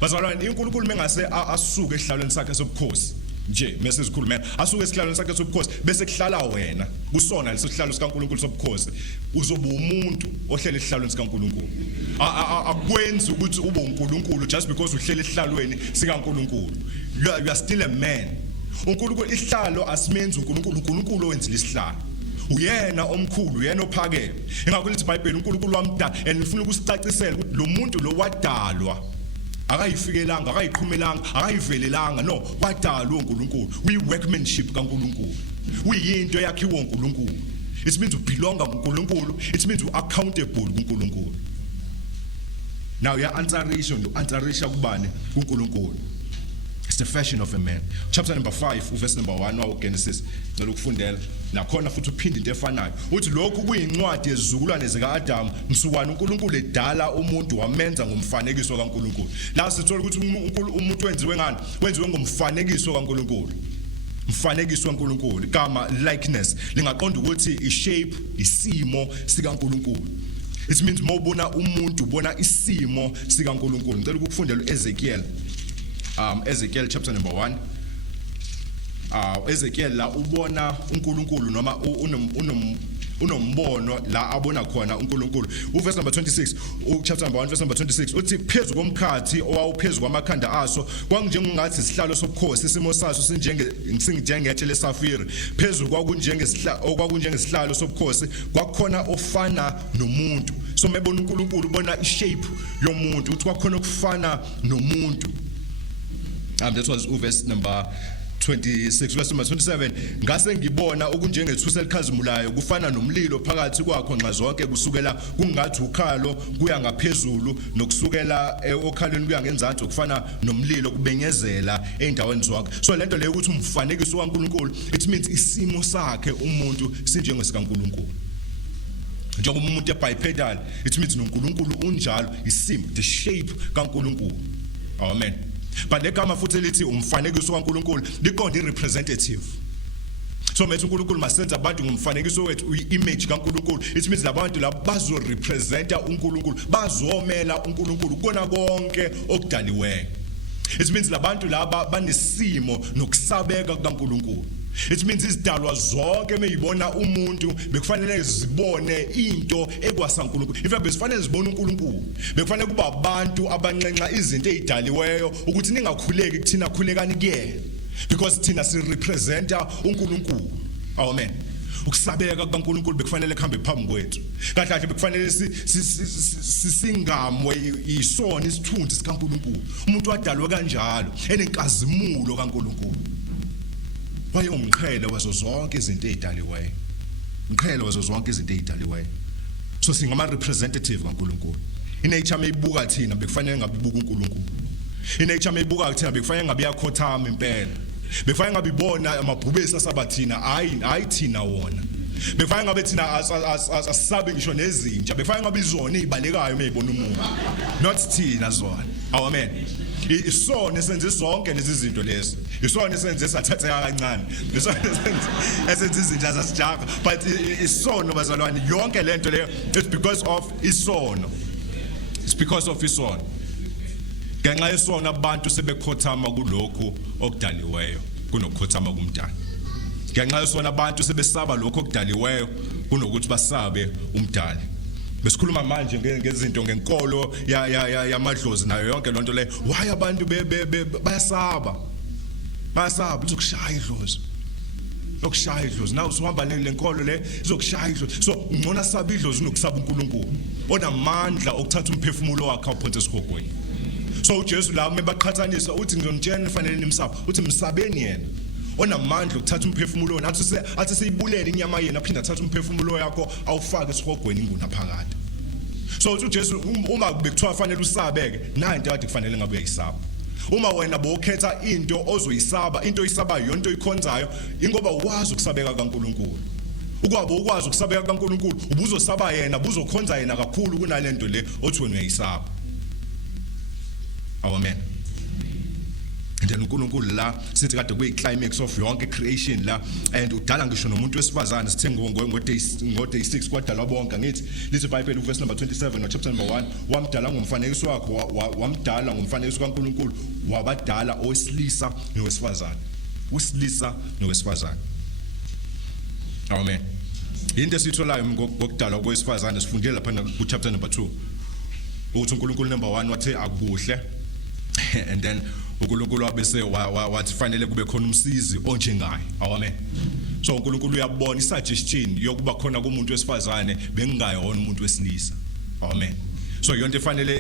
Bazalwane uNkulunkulu mengase asuke esihlalweni sakhe sobukhosi nje mase sikhulumela asuke esihlalweni sakhe sobukhosi bese kuhlala wena kusona lesihlalo sikaNkulunkulu sobukhosi uzoba umuntu ohlele esihlalweni sikaNkulunkulu. Akwenzi ukuthi ube uNkulunkulu just because uhlele esihlalweni sikaNkulunkulu. You are still a man. uNkulunkulu isihlalo asimenzi uNkulunkulu owenzile isihlalo. Uyena omkhulu uyena ophakeme. Ingakho lithi iBhayibheli uNkulunkulu wamdala and ufuna ukusicacisela ukuthi lo muntu lo wadalwa akayifikelanga akayiqhumelanga akayivelelanga no wadalwa uNkulunkulu. We workmanship kaNkulunkulu. Uyinto yakhiwa uNkulunkulu. It means you belong kuNkulunkulu. It means you accountable kuNkulunkulu. Now you answerisha kubani kuNkulunkulu. It's the fashion of a man. Chapter number 5 verse number 1 wa Genesis nalokufundela nakhona futhi uphinde into efanayo uthi lokhu kuyincwadi yezizukulwane zikaAdam msukwana uNkulunkulu edala umuntu wamenza ngomfanekiso kaNkulunkulu. La sithola ukuthi umuntu wenziwe ngani? Wenziwe ngomfanekiso kaNkulunkulu. Mfanekiso kaNkulunkulu igama likeness lingaqonda ukuthi ishape isimo sikaNkulunkulu. It means mawubona umuntu ubona isimo sikaNkulunkulu. Ngicela ukufundela uEzekiel. Ezekiel chapter number 1. Ezekiel la ubona uNkulunkulu noma unombono la abona khona uNkulunkulu. Verse number 26, chapter number 1 verse number 26 uthi phezulu komkhathi owawuphezulu kwamakhanda aso kwanjengathi isihlalo sobukhosi isimo saso sinjengetshe lesafiri phezulu kwakunjengesihlalo sobukhosi kwakhona ofana nomuntu. So mebona uNkulunkulu ubona ishape yomuntu uthi kwakhona okufana nomuntu. That was verse number 26 verse number 27 ngase ngibona okunjengethusa elikhazimulayo kufana nomlilo phakathi kwakho nxa zonke kusukela kungathi ukhalo kuya ngaphezulu nokusukela okhalweni kuya ngenzansi kufana nomlilo kubenyezela endaweni zonke. So lento leyo ukuthi umfanekiso kaNkulunkulu, it means isimo sakhe umuntu sinjengesikaNkulunkulu. Njengoba umuntu ebipedal, it means noNkulunkulu unjalo isimo, the shape kaNkulunkulu. Amen. But legama futhi lithi umfanekiso kaNkulunkulu liqonde representative. So methi uNkulunkulu masenza abantu ngumfanekiso wethu image kaNkulunkulu. It means labantu laba bazo representa uNkulunkulu, bazomela uNkulunkulu kona konke okudaliweyo. It means labantu laba banesimo nokusabeka kaNkulunkulu. It means izidalwa zonke meyibona umuntu bekufanele zibone into ekwasaNkulunkulu. If besifanele zibone uNkulunkulu, bekufanele kuba abantu abanxenxa izinto ezidaliweyo ukuthi ningakhuleki kuthina khulekani kuyena, because thina si representa uNkulunkulu. Amen. Ukusabeka kaNkulunkulu bekufanele kuhambe phambi kwethu. Kahle kahle bekufanele singamwe isona isithunzi sikaNkulunkulu. Umuntu wadalwa kanjalo enenkazimulo kaNkulunkulu. Waye umqhele wazo zonke izinto ezidaliweyo. Umqhele wazo zonke izinto ezidaliweyo. So singama representative kaNkulunkulu. Inature meyibuka thina bekufanele ngabibuka uNkulunkulu. Inature meyibuka thina bekufanele ngabe yakhothama impela. Bekufanele ngabibona amabhubesi asabathina hayi thina wona. Bekufanele ngabe thina asabe ngisho nezinja. Bekufanele ngabe izona ezibalekayo meyibona umuntu. Not thina zona. Amen. Isona esenze zonke lezi zinto lezi. Isona esenze sathatheka kancane. Isona esenze izinto zasijaka, but isona bazalwane yonke lento leyo it's because of isono. It's because of isono. Ngenxa yesona abantu sebekhothama kulokho okudaliweyo kunokukhothama kumdali. Ngenxa yesona abantu sebesaba lokho okudaliweyo kunokuthi basabe umdali. Besikhuluma manje ngezinto ngenkolo yamadlozi nayo yonke lonto le. Why abantu bayasaba ukushaya idlozi. Lokushaya idlozi. Now sohamba lenkolo le izokushaya idlozi. So ungona saba idlozi unokusaba uNkulunkulu. Onamandla okuthatha umphefumulo wakhe awuphonse esihogweni. So uJesu la mebaqhathanisa uthi ngizonitshela nifanele nimsaba. Uthi msabeni yena. Onamandla okuthatha umphefumulo wona athi seyibulele inyama yena aphinda athatha umphefumulo yakho awufake esihogweni inguna phakathi. So uJesu uma bekuthiwa fanele usabeke nayo into kade kufanele ngabe uyayisaba. Uma wena bokhetha into ozoyisaba, into oyisabayo yonto oyikhonzayo ingoba ukwazi ukusabeka kaNkulunkulu. Ukwabe ukwazi ukusabeka kaNkulunkulu ubuzosaba yena, buzokhonza yena kakhulu kunalento le othi wena uyayisaba. Amen. And then uNkulunkulu la sithi kade kuyi climax of yonke creation la, and udala ngisho nomuntu wesifazane sithenga ngo day 6 kwadalwa bonke. Ngithi lithi iBhayibheli verse number 27 no chapter number 1 wamdala ngomfanekiso wakhe, wamdala ngomfanekiso kaNkulunkulu, wabadala owesilisa nowesifazane. Wesilisa nowesifazane. Amen. Into esitholayo ngokudalwa kowesifazane sifundile lapha ku chapter number 2 ukuthi uNkulunkulu number 1 wathe akuhle, and then uNkulunkulu wabese wathi fanele kube khona umsizi onjengaye. Amen. So uNkulunkulu uyabona isuggestion yokuba khona kumuntu wesifazane bengingayona umuntu wesilisa. Amen. So yonke fanele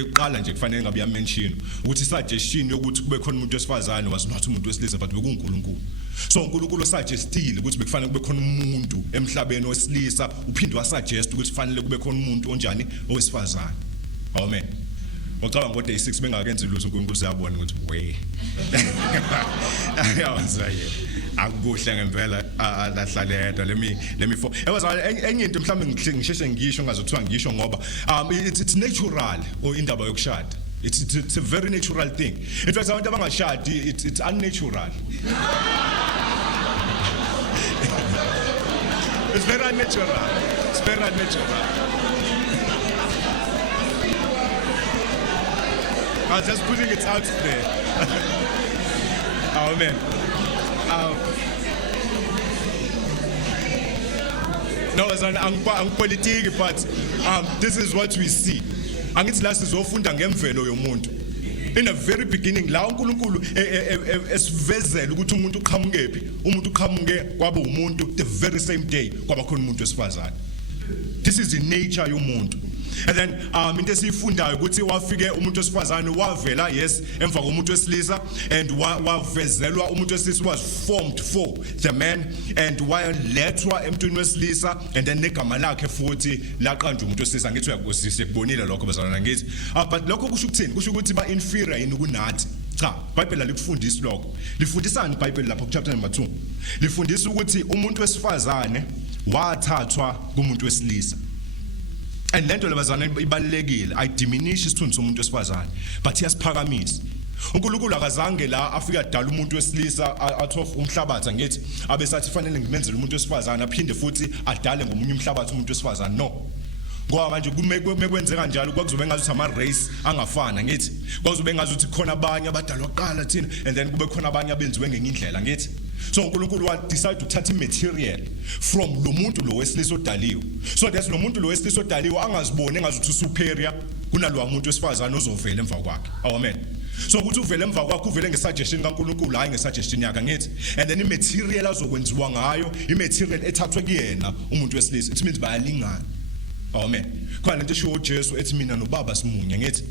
iqala nje kufanele ngabe yamention ukuthi suggestion yokuthi kube khona umuntu wesifazane was not umuntu wesilisa but bekuNkulunkulu. So uNkulunkulu suggestile ukuthi bekufanele kube khona umuntu emhlabeni wesilisa, uphinde wasuggest ukuthi fanele kube khona umuntu onjani owesifazane. Amen. Ngicabanga ngo day 6 bengakenzi lutho uNkulunkulu siyabona ukuthi we ayawenza yena akuhle ngempela alahlaledo. Let me for enye into mhlawumbe ngisheshe ngisho ngazothiwa ngisho ngoba it's natural or indaba yokushada. It's a very natural thing. In fact abantu abangashadi it's unnatural. It's very unnatural. It's very unnatural. I was just putting it out there. Amen. No, it's an politics, but this is what we see. Angithi la sizofunda ngemvelo yomuntu. In the very beginning, la uNkulunkulu esivezela ukuthi umuntu uqhamukephi. Umuntu uqhamuke kwaba umuntu the very same day kwaba khona umuntu wesifazane. This is the nature yomuntu. And then into esifundayo ukuthi wafike umuntu wesifazane wavela yes emva komuntu wesilisa and wavezelwa umuntu wesilisa was formed for the man and walethwa emntwini wesilisa and then negama lakhe futhi laqanjwa umuntu wesilisa ngithi uyakuzisa kubonile lokho bazalwana ngithi but lokho kusho ukuthini kusho ukuthi ba inferior yini kunathi cha iBhayibheli likufundisa lokho lifundisana iBhayibheli lapha chapter number 2 lifundisa ukuthi umuntu wesifazane wathathwa kumuntu wesilisa and lento lebazana ibalekile I diminish isithunzi somuntu wesifazane but iyasiphakamisa uNkulunkulu akazange la afika adala umuntu wesilisa athof umhlabathi ngithi abesathi fanele ngimenzele umuntu wesifazane aphinde futhi adale ngomunye umhlabathi umuntu wesifazane no ngoba manje kumekwenzeka njalo kwakuzobe ngazuthi ama race angafana ngithi kwakuzobe ngazuthi khona abanye abadalwa kuqala thina and then kube khona abanye abenziwe ngenye indlela ngithi so uNkulunkulu wa decide ukuthatha imaterial from lo muntu lo wesilisa odaliwe so there's lo muntu lo wesilisa odaliwe angazibone engazuthi superior kunalo muntu wesifazane ozovela emva kwakhe amen so ukuthi uvele emva kwakhe uvele ngesuggestion kaNkulunkulu hayi ngesuggestion yakhe ngithi and then imaterial azokwenziwa ngayo imaterial ethathwe kuyena umuntu wesilisa it means bayalingana amen khona lento esho uJesu ethi mina noBaba simunye ngithi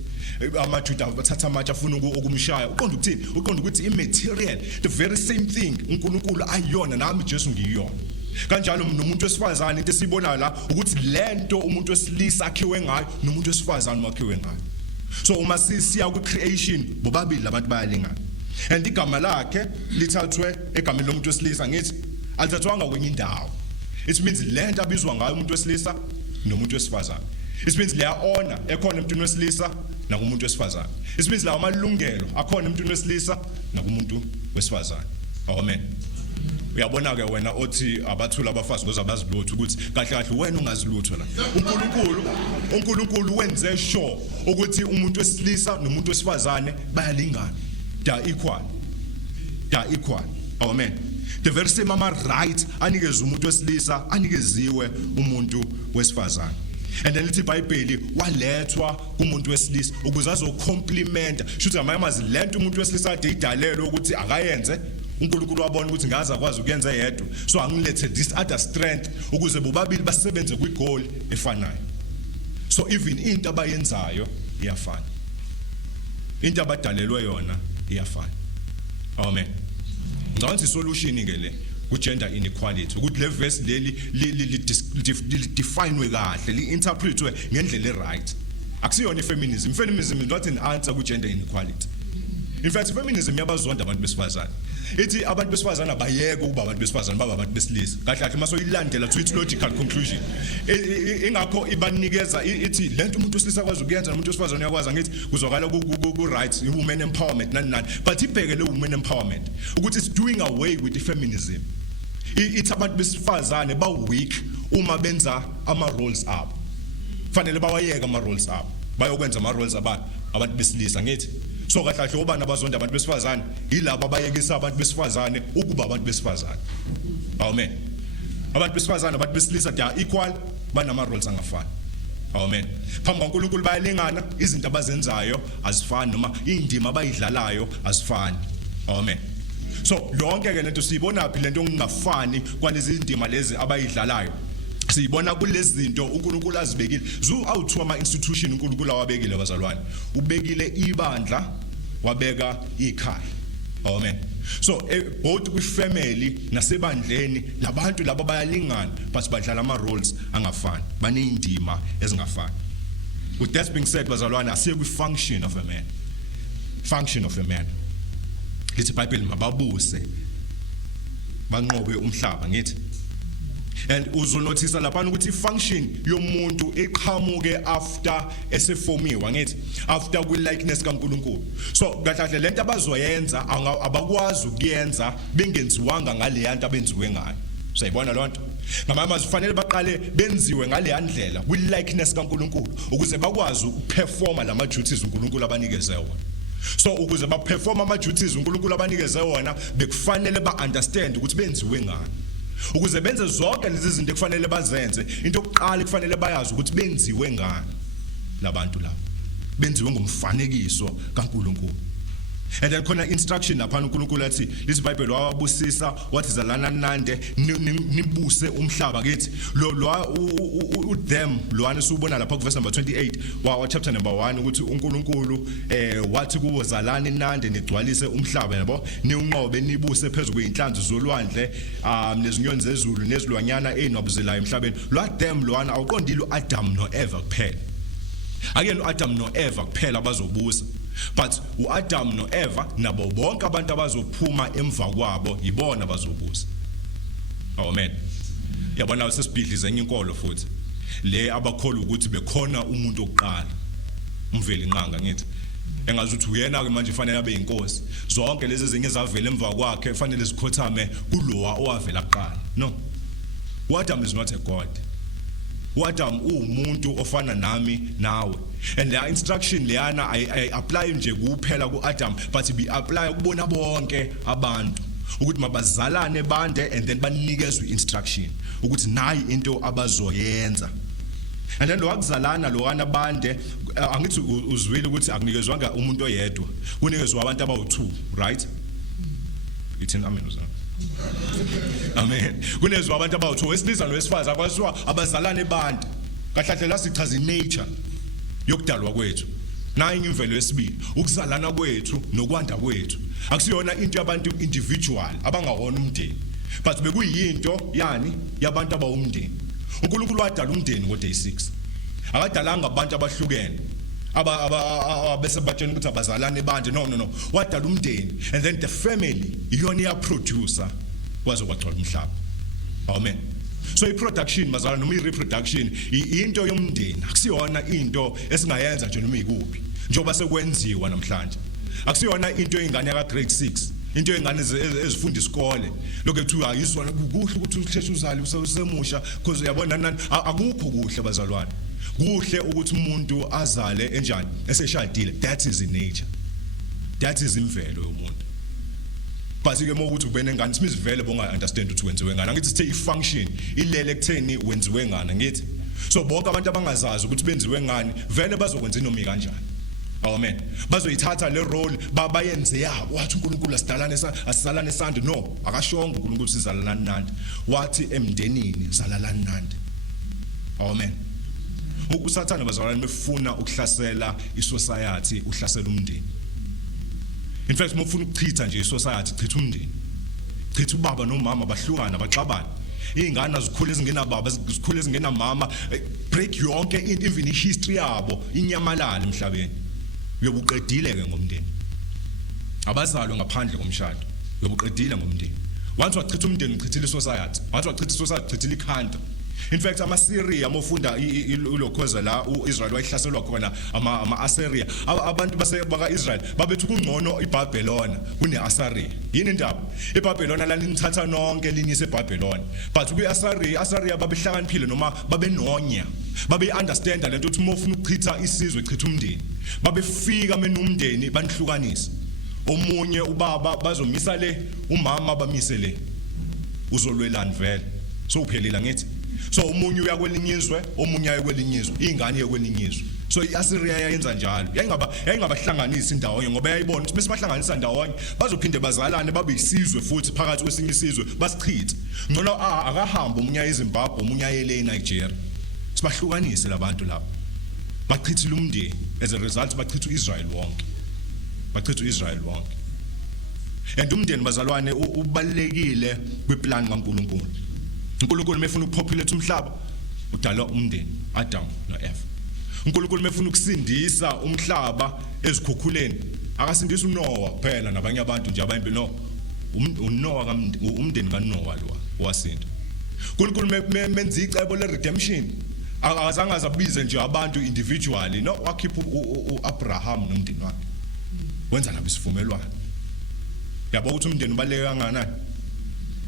amaJuda bathatha amatshe afuna ukumshaya uqonda ukuthini uqonda ukuthi imaterial the very same thing uNkulunkulu ayiyona nami Jesu ngiyiyona kanjalo nomuntu wesifazane into esibonayo la ukuthi lento umuntu wesilisa akhiwe ngayo nomuntu wesifazane wakhiwe ngayo so uma sisiya ku creation bobabili labantu bayalingana and igama lakhe lithathwe egameni lomuntu wesilisa ngithi alithathwanga kwenye indawo it means lento abizwa ngayo umuntu wesilisa nomuntu wesifazane it means le honor ekhona emntwini wesilisa nakumuntu wesifazane it means la amalungelo akhona emntwini wesilisa nakumuntu wesifazane amen uyabona ke wena othi abathula abafazi ngoba abazilutho ukuthi kahle kahle wena ungazilutho la uNkulunkulu wenze sure ukuthi umuntu wesilisa nomuntu wesifazane bayalingana equal amen the very same ama right anikeza umuntu wesilisa anikeziwe umuntu wesifazane and then lithi iBhayibheli walethwa kumuntu wesilisa ukuze azocomplimenta shuthi amazi lento umuntu wesilisa ade idalelo ukuthi akayenze uNkulunkulu wabona ukuthi ngaza kwazi ukuyenza yedwa so angilethe this other strength ukuze bobabili basebenze kwigoal efanayo so even into abayenzayo iyafana into abadalelwe yona iyafana amen ngicabanga isolution ke le ku gender inequality ukuthi le verse leli definewe kahle li interpretwe ngendlela eright akusiyona ifeminism is not an answer ku gender inequality in fact feminism yabazonda abantu besifazane ithi abantu besifazane abayeke ukuba abantu besifazane baba abantu besilisa kahle kahle masoyilandela to its logical conclusion ingakho ibanikeza ithi lento umuntu wesilisa kwazi ukuyenza nomuntu wesifazane uyakwazi ngithi kuzwakala ku rights women empowerment nani but ibheke le women empowerment ukuthi it's doing away with the feminism it's abantu besifazane ba weak uma benza ama roles up fanele bawayeka ama roles up bayokwenza ama roles abantu besilisa ngithi so kahle kahle obana abazonda abantu besifazane yilabo abayekisa abantu besifazane ukuba abantu besifazane amen abantu besifazane abantu besilisa they are equal banama roles angafani amen phambi kaNkulunkulu bayalingana izinto abazenzayo azifani noma indima abayidlalayo azifani amen so lonke ke lento siyibona phi lento ngingafani kwalezi indima lezi abayidlalayo siyibona kulezi zinto uNkulunkulu azibekile awuthiwa ama institution uNkulunkulu awabekile bazalwane ubekile ibandla wabeka ikhaya amen so both kwi family nasebandleni labantu labo bayalingana but badlala ama roles angafani banezindima ezingafani with that being said bazalwane asiye kwi function of a man lithi iBhayibheli mababuse banqobe umhlaba ngithi and uzonothisa lapha ukuthi function yomuntu eqhamuke after eseformiwe ngithi after kwi likeness kaNkulunkulu so kahle lento abazoyenza abakwazi ukuyenza bengenziwanga ngale yanto abenziwe ngayo sayibona lonto ngamama zifanele baqale benziwe ngale ndlela kwi likeness kaNkulunkulu ukuze bakwazi ukuperforma lama duties uNkulunkulu abanikeze wona so ukuze ba perform ama duties uNkulunkulu abanikeze wona bekufanele ba understand ukuthi benziwe ngani ukuze benze zonke lezi zinto kufanele bazenze into yokuqala kufanele bayazi ukuthi benziwe ngani labantu labo benziwe ngomfanekiso kaNkulunkulu And then khona instruction lapha uNkulunkulu athi lesi Bible wabusisa wathi zalana nande nibuse umhlaba kithi lo them lo anasubona lapha ku verse number 28 wa chapter number 1 ukuthi uNkulunkulu wathi kuwo zalani nande nigcwalise umhlaba yabo niunqobe nibuse phezulu kweinhlanzi zolwandle nezinyoni zezulu nezilwanyana enwabuzelayo emhlabeni lo them lo awuqondile uAdam noEva kuphela akuyena uAdam noEva kuphela abazobusa but uAdam noEva nabo bonke abantu abazophuma emva kwabo yibona bazobusa. Amen. Yabona usesibhidliza enye inkolo futhi le abakholwa ukuthi bekhona umuntu oqala umveli inqanga ngithi engazi ukuthi uyena ke manje fanele abe inkosi zonke lezi ezinye ezavela emva kwakhe fanele zikhothame kulowa owavela kuqala. No, uAdam is not a god. uAdam umuntu ofana nami nawe, and the instruction leyana I apply nje kuphela kuAdam but be apply kubona bonke abantu ukuthi mabazalane bande and then banikezwe instruction ukuthi nayi into abazoyenza. And then lo wakuzalana lo wana bande angithi uzwile ukuthi akunikezwanga umuntu oyedwa kunikezwe abantu abawu2, right? Ithini amen uzana. Amen. Kunezwa abantu abawu2 wesilisa nowesifazana akwasiwa abazalane bande. Kahlahle la sichaza nature yokudalwa kwethu. Nayi imvelo yesibili ukuzalana kwethu nokwanda kwethu. Akusiyona into yabantu individual abangawona umndeni. But bekuyinto yani yabantu abawumndeni. uNkulunkulu wadala umndeni ngo-day 6. Akadalanga abantu abahlukene. Bese batshena ukuthi abazalane bande. No. Wadala umndeni and then the family iyona iyaproducer kwaze kwagcwala umhlaba. Amen. So i-production mazala noma i-reproduction into yomndeni akusiyona into esingayenza nje noma ikuphi njengoba sekwenziwa namhlanje. Akusiyona into ingane ya grade 6, into ingane ezifunda isikole lokho kuthiwa ayisona kuhle ukuthi uhleshe uzali usemusha because uyabona nani akukho kuhle bazalwane. Kuhle ukuthi umuntu azale enjani eseshadile. That is in nature, that is imvelo yomuntu. But ke mokuthi ubene ngani simizivele bonga understand ukuthi wenziwe ngani. Angithi sithe i-function ilele kutheni wenziwe ngani ngithi. So bonke abantu abangazazi ukuthi benziwe ngani vele bazokwenza inoma kanjani. Amen. Bazoyithatha le role bayenze yabo wathi uNkulunkulu asidalane esandle. No, akashongo uNkulunkulu sizalana nandi. Wathi emndenini zalalana nandi. Amen. Usathana bazalwane befuna ukuhlasela isociety, uhlasela umndeni. In fact mufuna ukuchitha nje isociety, chitha umndeni. Chitha ubaba nomama bahlukana baxabana. Izingane zikhule zingena baba, zikhule zingena mama, break yonke even history yabo inyamalala emhlabeni. Uyobuqedile ke ngomndeni. Abazalwa ngaphandle komshado uyobuqedile ngomndeni. Once wachitha umndeni uchithile isociety. Once wachitha isociety uchithile ikhanda. In fact amaSyria mofunda ulokhoza la uIsrael wayihlaselwa khona ama-Assyria abantu baka Israel babethu kungcono iBabylon kuneAssyria. Yini indaba? iBabylon lalinithatha nonke linise eBabylon, but kuAssyria babehlakaniphile noma babenonya, babe understand lento ukuthi mofuna ukuchitha isizwe chitha umndeni. Babefika menumndeni banihlukanisa. Omunye ubaba bazomisa le, umama bamise le. Uzolwelana vele. So uphelile ngithi. So umunye uya kwelinye izwe, omunye aye kwelinye izwe, ingane ye kwelinye izwe. So iAssyria yayenza njalo. Yayingabahlanganisa indawonye ngoba yayibona ukuthi bese bahlanganisa ndawonye bazophinde bazalane babe isizwe futhi phakathi kwesinye isizwe basichithe. Ngcono akahamba umunye eZimbabwe, umunye ayele eNigeria. Sibahlukanise labantu lapho. Bachithile umndeni as a result bachitha uIsrael wonke. Bachitha uIsrael wonke. And umndeni bazalwane ubalekile kwiplan kaNkulunkulu. uNkulunkulu mefuna ukupopulate umhlaba udala umndeni Adam noEva. uNkulunkulu mefuna ukusindisa umhlaba ezikhukhuleni akasindisa uNoah kuphela nabanye abantu nje abayimpilo. uNoah umndeni kaNoah lo wasinda. uNkulunkulu menza icebo le redemption akazange azabize nje abantu individually. No, wakhipha uAbraham nomndeni wakhe wenza nabo isivumelwano. Yabo ukuthi umndeni ubaleke kangakanani.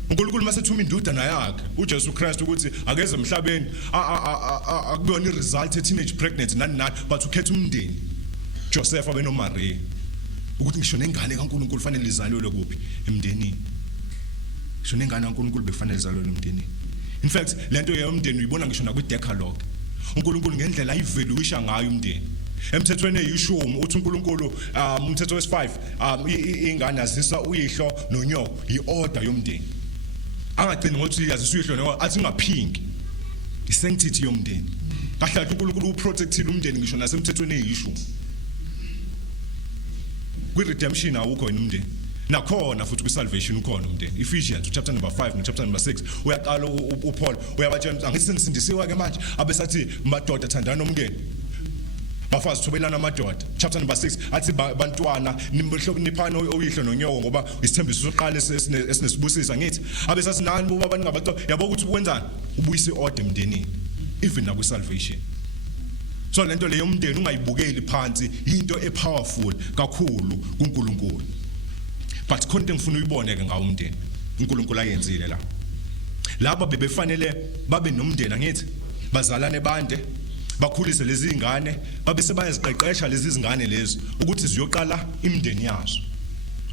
uNkulunkulu masethuma indodana yakhe uJesu Christ ukuthi akeze emhlabeni akubona iresult teenage pregnant nani but ukhetha umndeni Joseph abe noMaria ukuthi ngisho nengane kaNkulunkulu fanele izalwe kuphi emndenini. Ngisho nengane kaNkulunkulu befanele izalwe emndenini. In fact lento yomndeni uyibona ngisho nakwi Decalogue. uNkulunkulu ngendlela ayivaluisha ngayo umndeni emthethweni eyishumi uthi uNkulunkulu umthetho wesi5 ingane azisa uyihlo nonyoko iorder yomndeni angagcini ngokuthi yazisa uyihlo nonyoko athi ungaphinki isanctity yomndeni kahle kahle uNkulunkulu uprotectile umndeni ngisho nasemthethweni eyishumi kwi redemption awukho umndeni nakhona futhi kwi-salvation ukhona umndeni Ephesians chapter number 5 no chapter number 6 uyaqala uPaul uyabatshela angithi sengisindisiwe ke manje abesathi madoda thandana nomngeni bafazi thobelana amadoda chapter number 6 athi bantwana niphana oyihlo nonyoko ngoba isithembiso soqala esinesibusisa ngithi abesathi nani buba baningabantu yabo ukuthi ukwenzani ubuyise order emndenini even na kwi-salvation so lento leyo umndeni ungayibukeli phansi into epowerful kakhulu kuNkulunkulu but khona into ngifuna uyibone ke ngawo umndeni uNkulunkulu ayenzile la laba bebefanele babe nomndeni angithi bazalane bande bakhulise lezi zingane babe sebayaziqeqesha lezi zingane lezi ukuthi ziyoqala imndeni yazo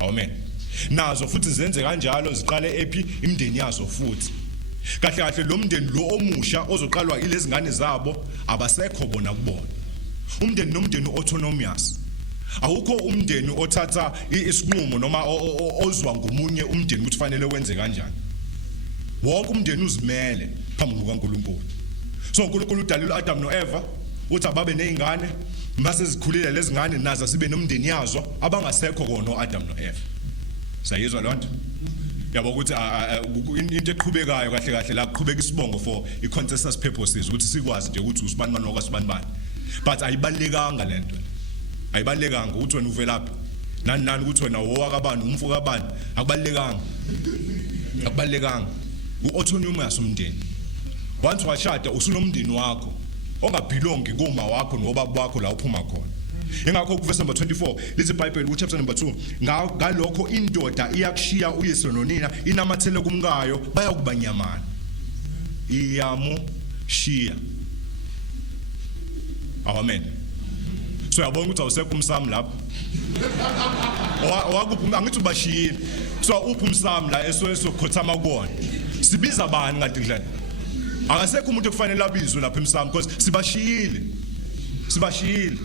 amen nazo futhi zenze kanjalo ziqale ephi imndeni yazo futhi kahle kahle lo mndeni lo omusha ozoqalwa ilezi ngane zabo abasekho bona kubona umndeni nomndeni autonomous awukho umndeni othatha isinqumo noma ozwa ngomunye umndeni ukuthi fanele wenze kanjani wonke umndeni uzimele phambi kukaNkulunkulu so uNkulunkulu udalile uAdam noEva uthi ababe nezingane base zikhulile lezi ngane nazo sibe nomndeni yazo abangasekho kona uAdam noEva sayizwa lonto yabo ukuthi into eqhubekayo kahle kahle la kuqhubeka isibongo for i-consensus purposes ukuthi sikwazi nje ukuthi usibani bani nokwasibani bani but ayibalekanga lento ayibalekanga ukuthi wena uvelaphi nani ukuthi wena owakabani umfo kabani akubalekanga u-autonomous umndeni once washada usunomndeni wakho ongabhilongi kuma wakho nobaba wakho la uphuma khona ingakho ku verse number 24 lithi iBhayibheli ku chapter number 2 ngalokho indoda iyakushiya uyise nonina inamathele kumkayo bayakuba nyamana iyamushiya amen so yabona ukuthi awusekho umsami lapha wakuphi angithi ubashiyile so uphi umsami la esokhothama kuona sibiza bani kanti ndlela akasekho umuntu okufanele abizwe lapha emsami because sibashiyile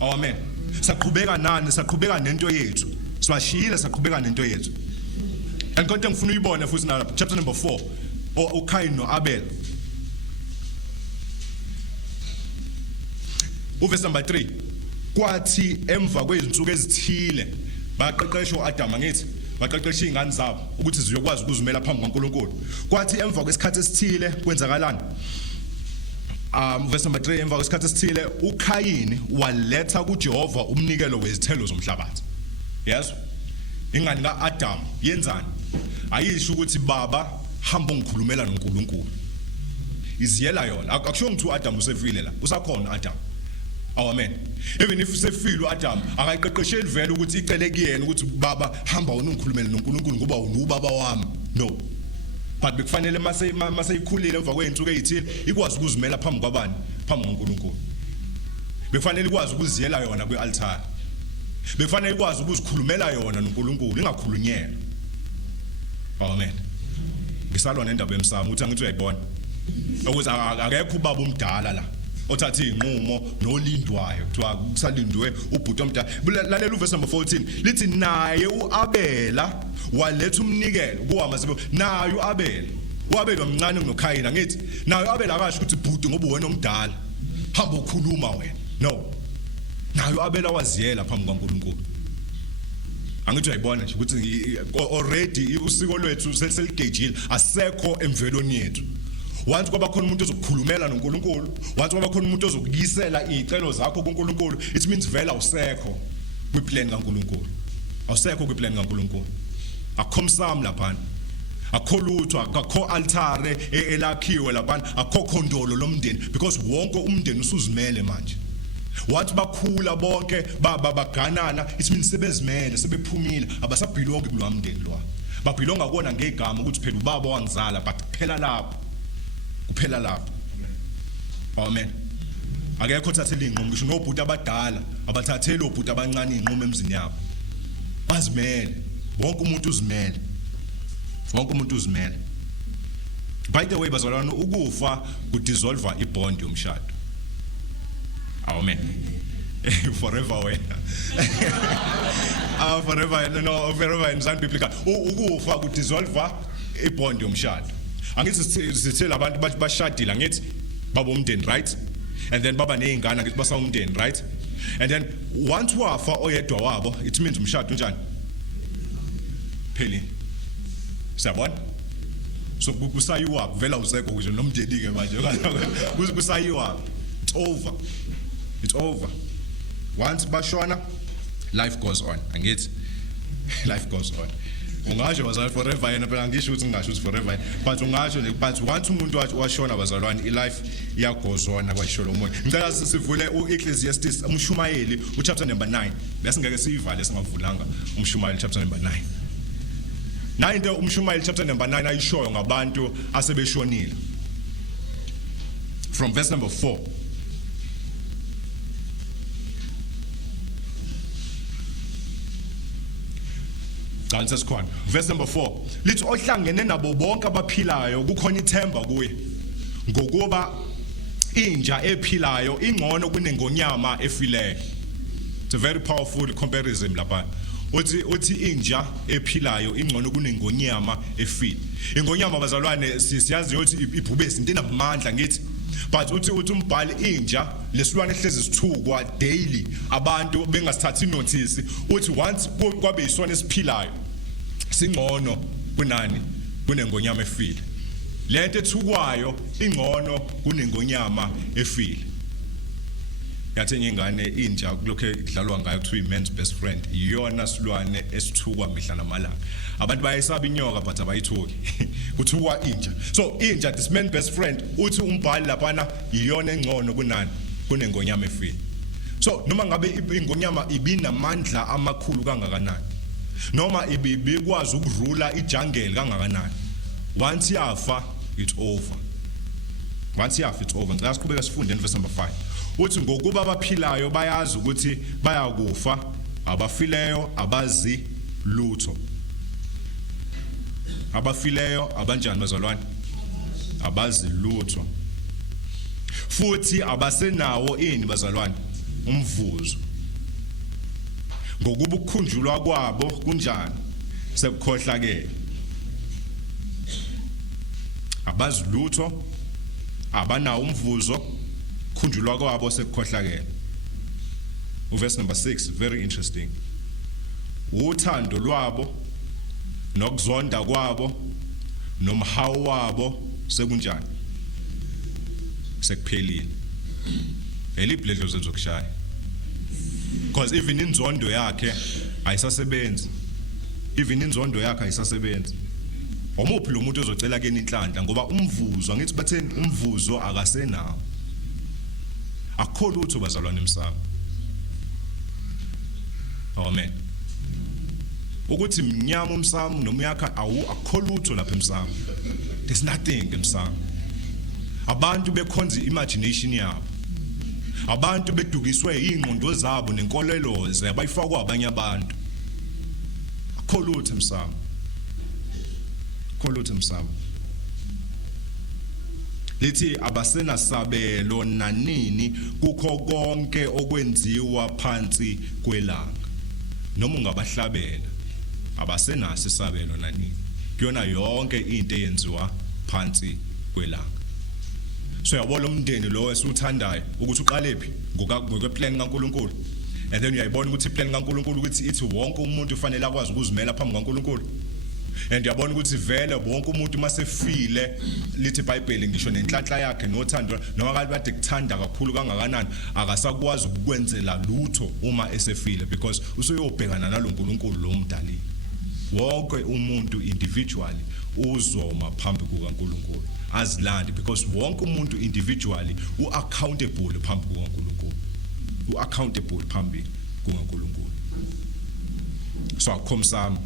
amen saqhubeka nani saqhubeka nento yethu sibashiyile saqhubeka nento yethu and konke ngifuna uyibone futhi na chapter number 4 uKain noAbel uverse number 3 kwathi emva kwezinsuku ezithile baqeqeshwa uAdam ngithi baqeqesha izingane zabo ukuthi ziyokwazi ukuzimela phambi kaNkulunkulu kwathi emva kwesikhathi esithile kwenzakalani verse number 3 emva kwesikhathi esithile uKayini waletha kuJehova umnikelo wezithelo zomhlabathi yes ingane kaAdam yenzani ayisho ukuthi baba hamba ungikhulumela noNkulunkulu iziyela yona akusho ngithi uAdam usefile la usakhona Adam amen even if usefile uAdam akayiqeqesheli vele ukuthi icele kuyena ukuthi baba hamba ungikhulumela noNkulunkulu ngoba unubaba wami no but bekufanele mase ikhulile emva kweinsuku ezithile ikwazi ukuzimela phambi kwabani phambi kaNkulunkulu bekufanele ikwazi ukuziyela yona kwealtar bekufanele ikwazi ukuzikhulumela yona noNkulunkulu ingakhulunyelwa amen ngisalwa nendaba emsamo uthi angithi uyayibona ukuthi akekho ubaba umdala la othatha izinqumo nolindwayo kuthiwa kusalindwe ubhuti omdala lalela uverse number 14 lithi naye uAbela waletha umnikelo kuhamba naye uAbela omncane kunoKayini ngithi naye uAbela akasho ukuthi bhuti ngoba wena omdala hamba ukhuluma wena no naye uAbela waziyela phambi kaNkulunkulu angithi uyayibona nje ukuthi already usiko lwethu seligejile asekho emvelweni yethu once kwaba khona umuntu ozokukhulumela noNkulunkulu once kwaba khona umuntu ozokuyisela izicelo zakho kuNkulunkulu it means vela usekho kwiplan kaNkulunkulu awusekho kwiplan kaNkulunkulu akho msamo lapha akho lutho akho altare elakhiwe lapha akho khondolo lomndeni because wonke umndeni usuzimele manje wathi bakhula bonke baganana it means sebezimele sebephumile abasabhilongi kulwa mndeni lo babhilonga kona ngegama ukuthi phela ubaba wangizala but kuphela lapho amen akekho thathela inqumo ngisho nobhuti abadala abathathela obhuti abancane inqumo emzini yabo bazimele wonke umuntu uzimele by the way bazalwana ukufa kudissolve ibond yomshado Amen. Forever wena. Forever in Zan biblical. Ukufa ku dissolve ibond yomshado. Angithi sithela abantu bathi bashadile ngithi baba umndeni, right? And then baba nezingane ngithi basa umndeni, right? And then once wafa oyedwa wabo, it means umshado unjani? Pheli. Sabona? So kusayiwa vela usekho nje nomndeni ke manje. Kusayiwa. It's over. It's over. Once bashona, life goes on. Angithi life goes on. Ungasho bazalwane forever yena phela ngisho ukuthi ngingasho ukuthi forever but ungasho but once umuntu washona bazalwane ilife goes on akwashilo umoya. Ngicela sivule uEcclesiastes umshumayeli uchapter number 9 bese ngeke siyivale singavulanga umshumayeli chapter number 9. Into umshumayeli chapter number 9 ayishoyo ngabantu asebeshonile. From verse number 4. Verse number 4. Lithi ohlangene nabo bonke abaphilayo kukhona ithemba kuye. Ngokuba inja ephilayo ingcono kunengonyama efileyo. It's a very powerful comparison lapha. Uthi inja ephilayo ingcono kunengonyama efile. Ingonyama bazalwane siyazi ukuthi ibhubesi into enamandla ngithi. But uthi umbhali inja lesilwane ehlezi sithukwa daily abantu bengasithathi notice uthi once kwabe isona esiphilayo singcono kunani kunengonyama efile. Lento ethukwayo ingcono kunengonyama efile. Yathi ingane inja kulokho edlalwa ngayo kuthiwa man's best friend iyona silwane esithukwa mihla namalanga. Abantu bayisaba inyoka but abayithuki. Kuthukwa inja. So inja this man's best friend uthi umbhali lapana iyona engcono kunani kunengonyama efile. So noma ngabe ingonyama ibinamandla amakhulu kangakanani noma ibikwazi ukurula ijungle kangakanani once yafa it's over. Once yafa it's over. Ngicela siqhubeke sifunde in verse number 5. Uthi ngokuba abaphilayo bayazi ukuthi bayakufa abafileyo abazi lutho. Abafileyo abanjani bazalwane? Abazi lutho. Futhi abasenawo ini bazalwane? Umvuzo. Ngokuba ukukhunjulwa kwabo kunjani? Sekukhohlakele. Abazi lutho, abanawo umvuzo, khunjulwa kwabo sekukhohlakele. Verse number 6, very interesting. Uthando lwabo nokuzonda kwabo nomhawu wabo sekunjani? Sekuphelile. Elibhledlo zezokushaya. Because even inzondo yakhe ayisasebenzi. Even inzondo yakhe ayisasebenzi. Omuphi lo muntu ozocela keni inhlanhla ngoba umvuzo ngithi batheni umvuzo akasenawo. Akho lutho bazalwane emsamo. Amen. Ukuthi mnyama umsamo noma yakha akho lutho lapha emsamo. There's nothing emsamo. Abantu bekhonza imagination yabo. Abantu bedukiswe ingqondo zabo nenkolelo zabayifakwa abanye abantu. Akho lutho emsamo. Akho lutho emsamo. Lithi abasenasabelo nanini kukho konke okwenziwa phansi kwelanga. Noma ungabahlabela abasenasi isabelo nanini. Kuyona yonke into eyenziwa phansi kwelanga. So yabona umndeni lo esuthandayo ukuthi uqalephi ngokwe-plan kaNkulunkulu. And then uyayibona ukuthi i-plan kaNkulunkulu ukuthi ithi wonke umuntu ufanele akwazi ukuzimela phambi kaNkulunkulu. And yabona ukuthi vele wonke umuntu masefile lithi iBhayibheli ngisho nenhlanhla yakhe nothando noma kade kuthanda kakhulu kangakanani akasakwazi ukukwenzela lutho uma esefile because usuyobhekana naloNkulunkulu lo mdali. Wonke umuntu individually uzoma phambi kukaNkulunkulu azilande because wonke umuntu individually uaccountable phambi kukaNkulunkulu. Uaccountable phambi kukaNkulunkulu. So akhomsama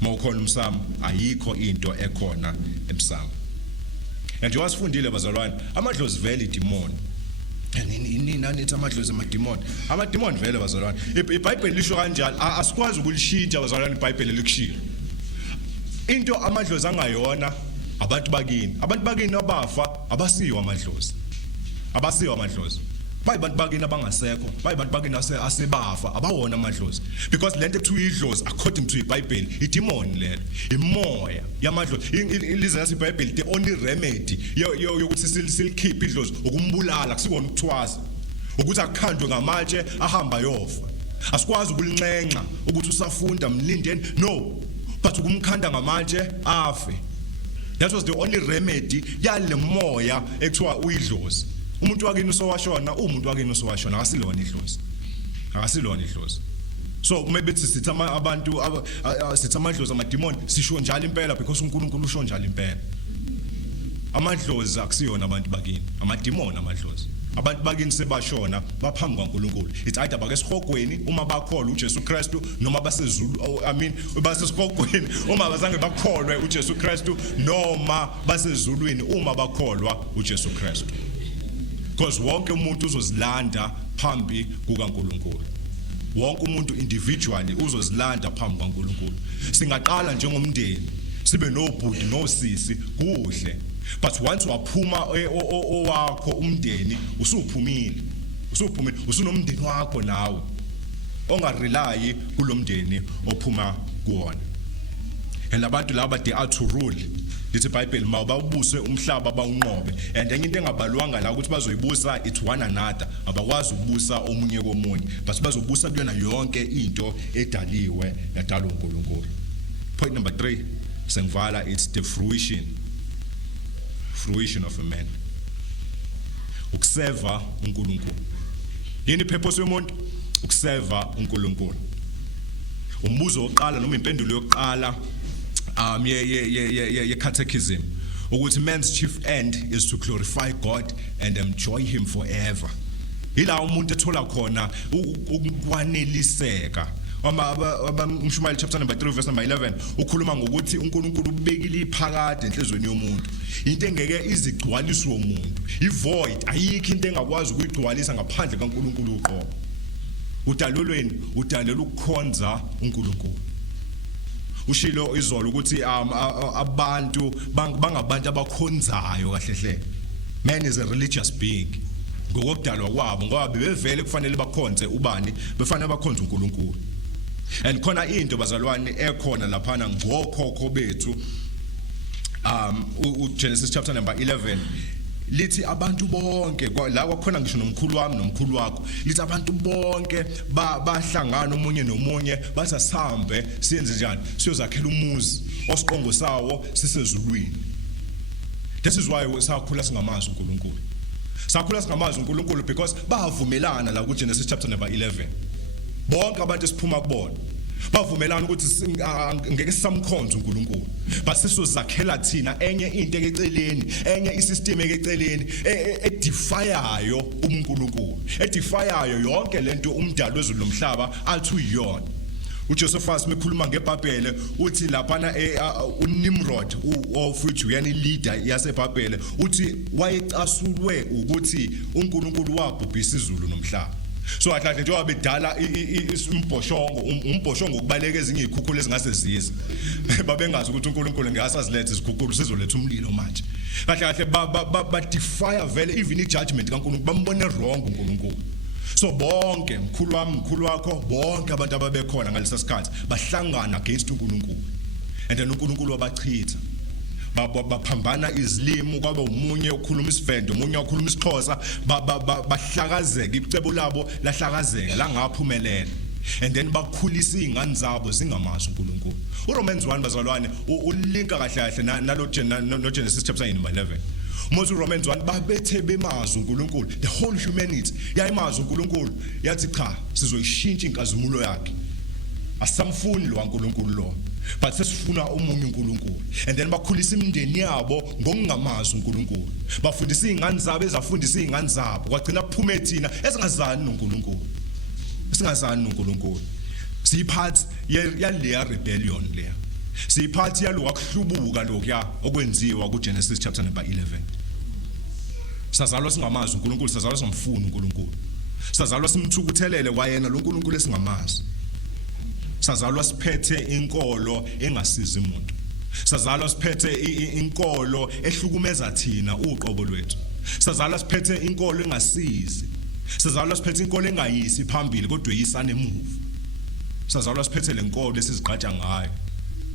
mawukhona umsamo ayikho into ekhona emsamo. And nje wasifundile bazalwane amadlozi vele idemon. Nani nithi amadlozi amademon. Amademon vele bazalwane. iBhayibheli lisho kanjalo asikwazi ukulishintsha bazalwane iBhayibheli likushilo. Into amadlozi angayona abantu bakini. Abantu bakini abafa abasiwa amadlozi. Abasiwa amadlozi. bayibantu bakini abangasekho bayibantu bakini asebafa abawona amadlozi because lento ekuthiwa idlozi according to iBhayibheli idemon lelo imoya yamadlozi ilizwe laseBhayibheli the only remedy yokuthi silikhiphe idlozi ukumbulala kusikona ukuthwasa ukuthi akukhandwe ngamatshe ahamba yofa asikwazi ukulincenxa ukuthi usafunda mlindeni no but ukumkhanda ngamatshe afe. That was the only remedy yale moya ekuthiwa uyidlozi. Umuntu wakini usowashona umuntu wakini usowashona akasilona idlozi. So maybe sithi abantu sithi amadlozi amademon sisho njalo impela because uNkulunkulu usho njalo impela. Amadlozi akusiyona abantu bakini amademon amadlozi. Abantu bakini sebashona baphambi kwaNkulunkulu. It's either bakesihogweni uma bakholwa uJesu Kristu noma basezulu basesihogweni uma bazange bakholwe uJesu Kristu noma basezulwini uma bakholwa uJesu Kristu. Because wonke umuntu uzozilanda phambi kukaNkulunkulu. Wonke umuntu individually uzozilanda phambi kwaNkulunkulu. Singaqala njengomndeni sibe nobhuti nosisi kuhle. But once waphuma owakho umndeni usuphumile usunomndeni wakho nawe ongarely kulomndeni ophuma kuona. And abantu laba they are to rule. Lithi iBhayibheli mawubabuse umhlaba bawunqobe and enye into engabalwanga la ukuthi bazoyibusa it's one another abakwazi ukubusa omunye komunye but bazobusa kuyona yonke into edaliwe yadala uNkulunkulu. Point number 3 sengivala it's the fruition of a man. Ukuseva uNkulunkulu. Yini purpose yomuntu? Ukuseva uNkulunkulu. Umbuzo oqala noma impendulo yokuqala ye catechism ukuthi man's chief end is to glorify God and enjoy him forever. Ila umuntu ethola khona ukwaneliseka. Umshumayeli chapter number 3 verse number 11 ukhuluma ngokuthi uNkulunkulu ubekile iphakade enhlizweni yomuntu into engeke izigcwaliswe umuntu ivoid ayikho into engakwazi ukuyigcwalisa ngaphandle kaNkulunkulu uqobo. Udalolweni udalela ukukhonza uNkulunkulu. Ushilo izolo ukuthi abantu bangabantu abakhonzayo kahle hle. Man is a religious being. Ngokudalwa kwabo ngoba bevele kufanele bakhonze ubani befanele bakhonze uNkulunkulu. And khona into bazalwane ekhona laphana ngokhokho bethu Genesis chapter number 11 lithi abantu bonke la kwakhona ngisho nomkhulu wami nomkhulu wakho lithi abantu bonke bahlangana umunye nomunye bathi asihambe siyenze njani siyozakhela umuzi osiqongo sawo sisezulwini. This is why sakhula singamazi uNkulunkulu. Sakhula singamazi uNkulunkulu because bavumelana la kuGenesis chapter number 11. Bonke abantu esiphuma kubona bavumelana ukuthi ngeke samkhonza uNkulunkulu but sizozakhela thina enye into ekeceleni enye isystem ekeceleni edefyayo uNkulunkulu edefyayo yonke lento umdali wezulu nomhlaba athi uyiyona. uJoseph mekhuluma ngeBhabhele uthi laphana uNimrod ofuthi uyani leader yaseBhabhele uthi wayecasulwe ukuthi uNkulunkulu wabhubhisa izulu nomhlaba. So athathe njengoba bedala umbhoshongo ukubaleka ezinye izikhukhula ezingase zize babengazi ukuthi uNkulunkulu ngeyasazilethe izikhukhula sizoletha umlilo manje kahle ba defy vele even ijudgment kaNkulunkulu bambone wrong uNkulunkulu. So bonke mkhulu wami mkhulu wakho bonke abantu ababekhona ngalesa sikhathi bahlangana against uNkulunkulu and then uNkulunkulu wabachitha baphambana izilimi kwaba umunye ukhuluma isivendo umunye ukhuluma isiXhosa bahlakazeka icebo labo lahlakazeka la ngaphumelela and then bakhulisa izingane zabo zingamazi uNkulunkulu. uRomans 1 bazalwane ulinka kahle kahle nalo Genesis chapter 11. Mose uRomans 1 babethe bemazi uNkulunkulu the whole humanity yayimazi uNkulunkulu yathi cha sizoyishintsha inkazimulo yakhe asamfuni lo uNkulunkulu lo but sesifuna omunye uNkulunkulu and then bakhulisa imindeni yabo ngokungamazi uNkulunkulu bafundisa izingane zabo ezafundisa izingane zabo kwagcina kuphume thina esingazani noNkulunkulu siyiphathi yale rebellion leya siyiphathi yalo akuhlubuka lokya okwenziwa kuGenesis chapter number 11. Sazalwa singamazi uNkulunkulu sazalwa somfuna uNkulunkulu sazalwa simthukuthelele kwayena lo uNkulunkulu esingamazi. Sazalwa siphethe inkolo engasizi umuntu. Sazalwa siphethe inkolo ehlukumeza thina uqobo lwethu. Sazalwa siphethe inkolo engasizi. Sizalwa siphethe inkolo engayisi phambili kodwa eyisana emuva. Sizalwa siphethe lenkolo lesizigqaja ngayo.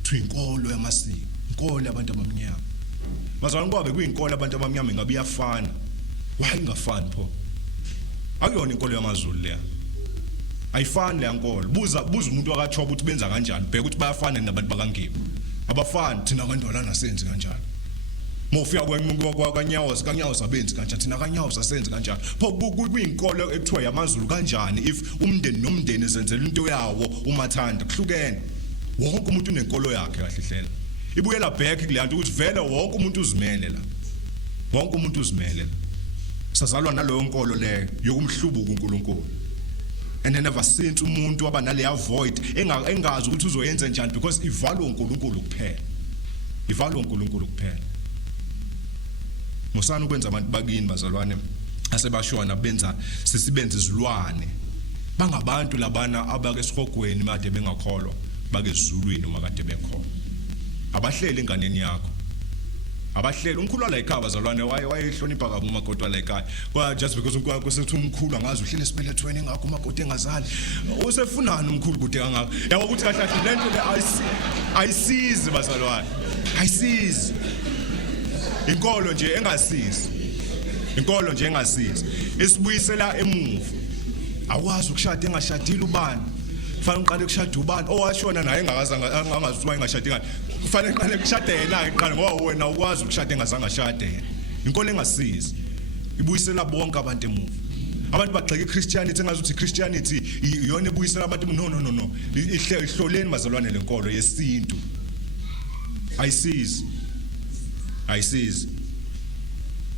Thu inkolo yamasiko, inkolo yabantu abamnyama. Bazalwane kwabe kuyinkolo abantu abamnyama ingabe iyafana. Why ingafani pho? Akuyona inkolo yamaZulu leya. Ayifani le nkolo. Buza umuntu wakaThoba ukuthi benza kanjani. Bheka ukuthi bayafana nabantu bakaNgipho. Abafani thina kantolana asenzi kanjani. Mofika kwaNyawo sabenzi kanjani thina kaNyawo sasenzi kanjani. Pho kuyinkolo ekuthiwa yamaZulu kanjani if umndeni nomndeni ezenzela into yawo umathanda kuhlukene. Wonke umuntu unenkolo yakhe kahle hlela. Ibuyela back kule nto ukuthi vele wonke umuntu uzimele la. Wonke umuntu uzimele la. Sazalwa naloyo nkolo leyo yokumhlubuka uNkulunkulu. And then ever since umuntu waba nale avoid engazi ukuthi uzoyenza njani because ivalwe uNkulunkulu kuphela. Ivalwe uNkulunkulu kuphela. Musana ukwenza abantu bakini bazalwane asebashona benza sisibenze izilwane. Bangabantu labana abake esihogweni made bengakholwa bake ezulwini noma kade bekholwa. Abahleli enganeni yakho. Abahleli umkhulu la ekhaya bazalwane wayehlonipha kabi umakoti la ekhaya. Kwa just because unkulunkulu sethi umkhulu angazi uhlele esibelethweni engakho umakoti engazali. Usefunani umkhulu kude kangaka? Yabo ukuthi kahle kahle lento le ayisizi bazalwane. Ayisizi. Inkolo nje engasizi. Inkolo nje engasizi. Isibuyisela emuva. Awazi ukushada engashadile ubani. Kufanele uqale ukushada ubani owashona naye angazizwa engashadile. Kufanele uqale ukushada yena iqala ngoba wena ukwazi ukushada engazange ashade yena. Inkolo engasizi. Ibuyisela bonke abantu emuva. Abantu bagxeka iChristianity engazuthi iChristianity iyona ebuyisela abantu no. Ihloleni bazalwane lenkolo yesintu. Ayisizi.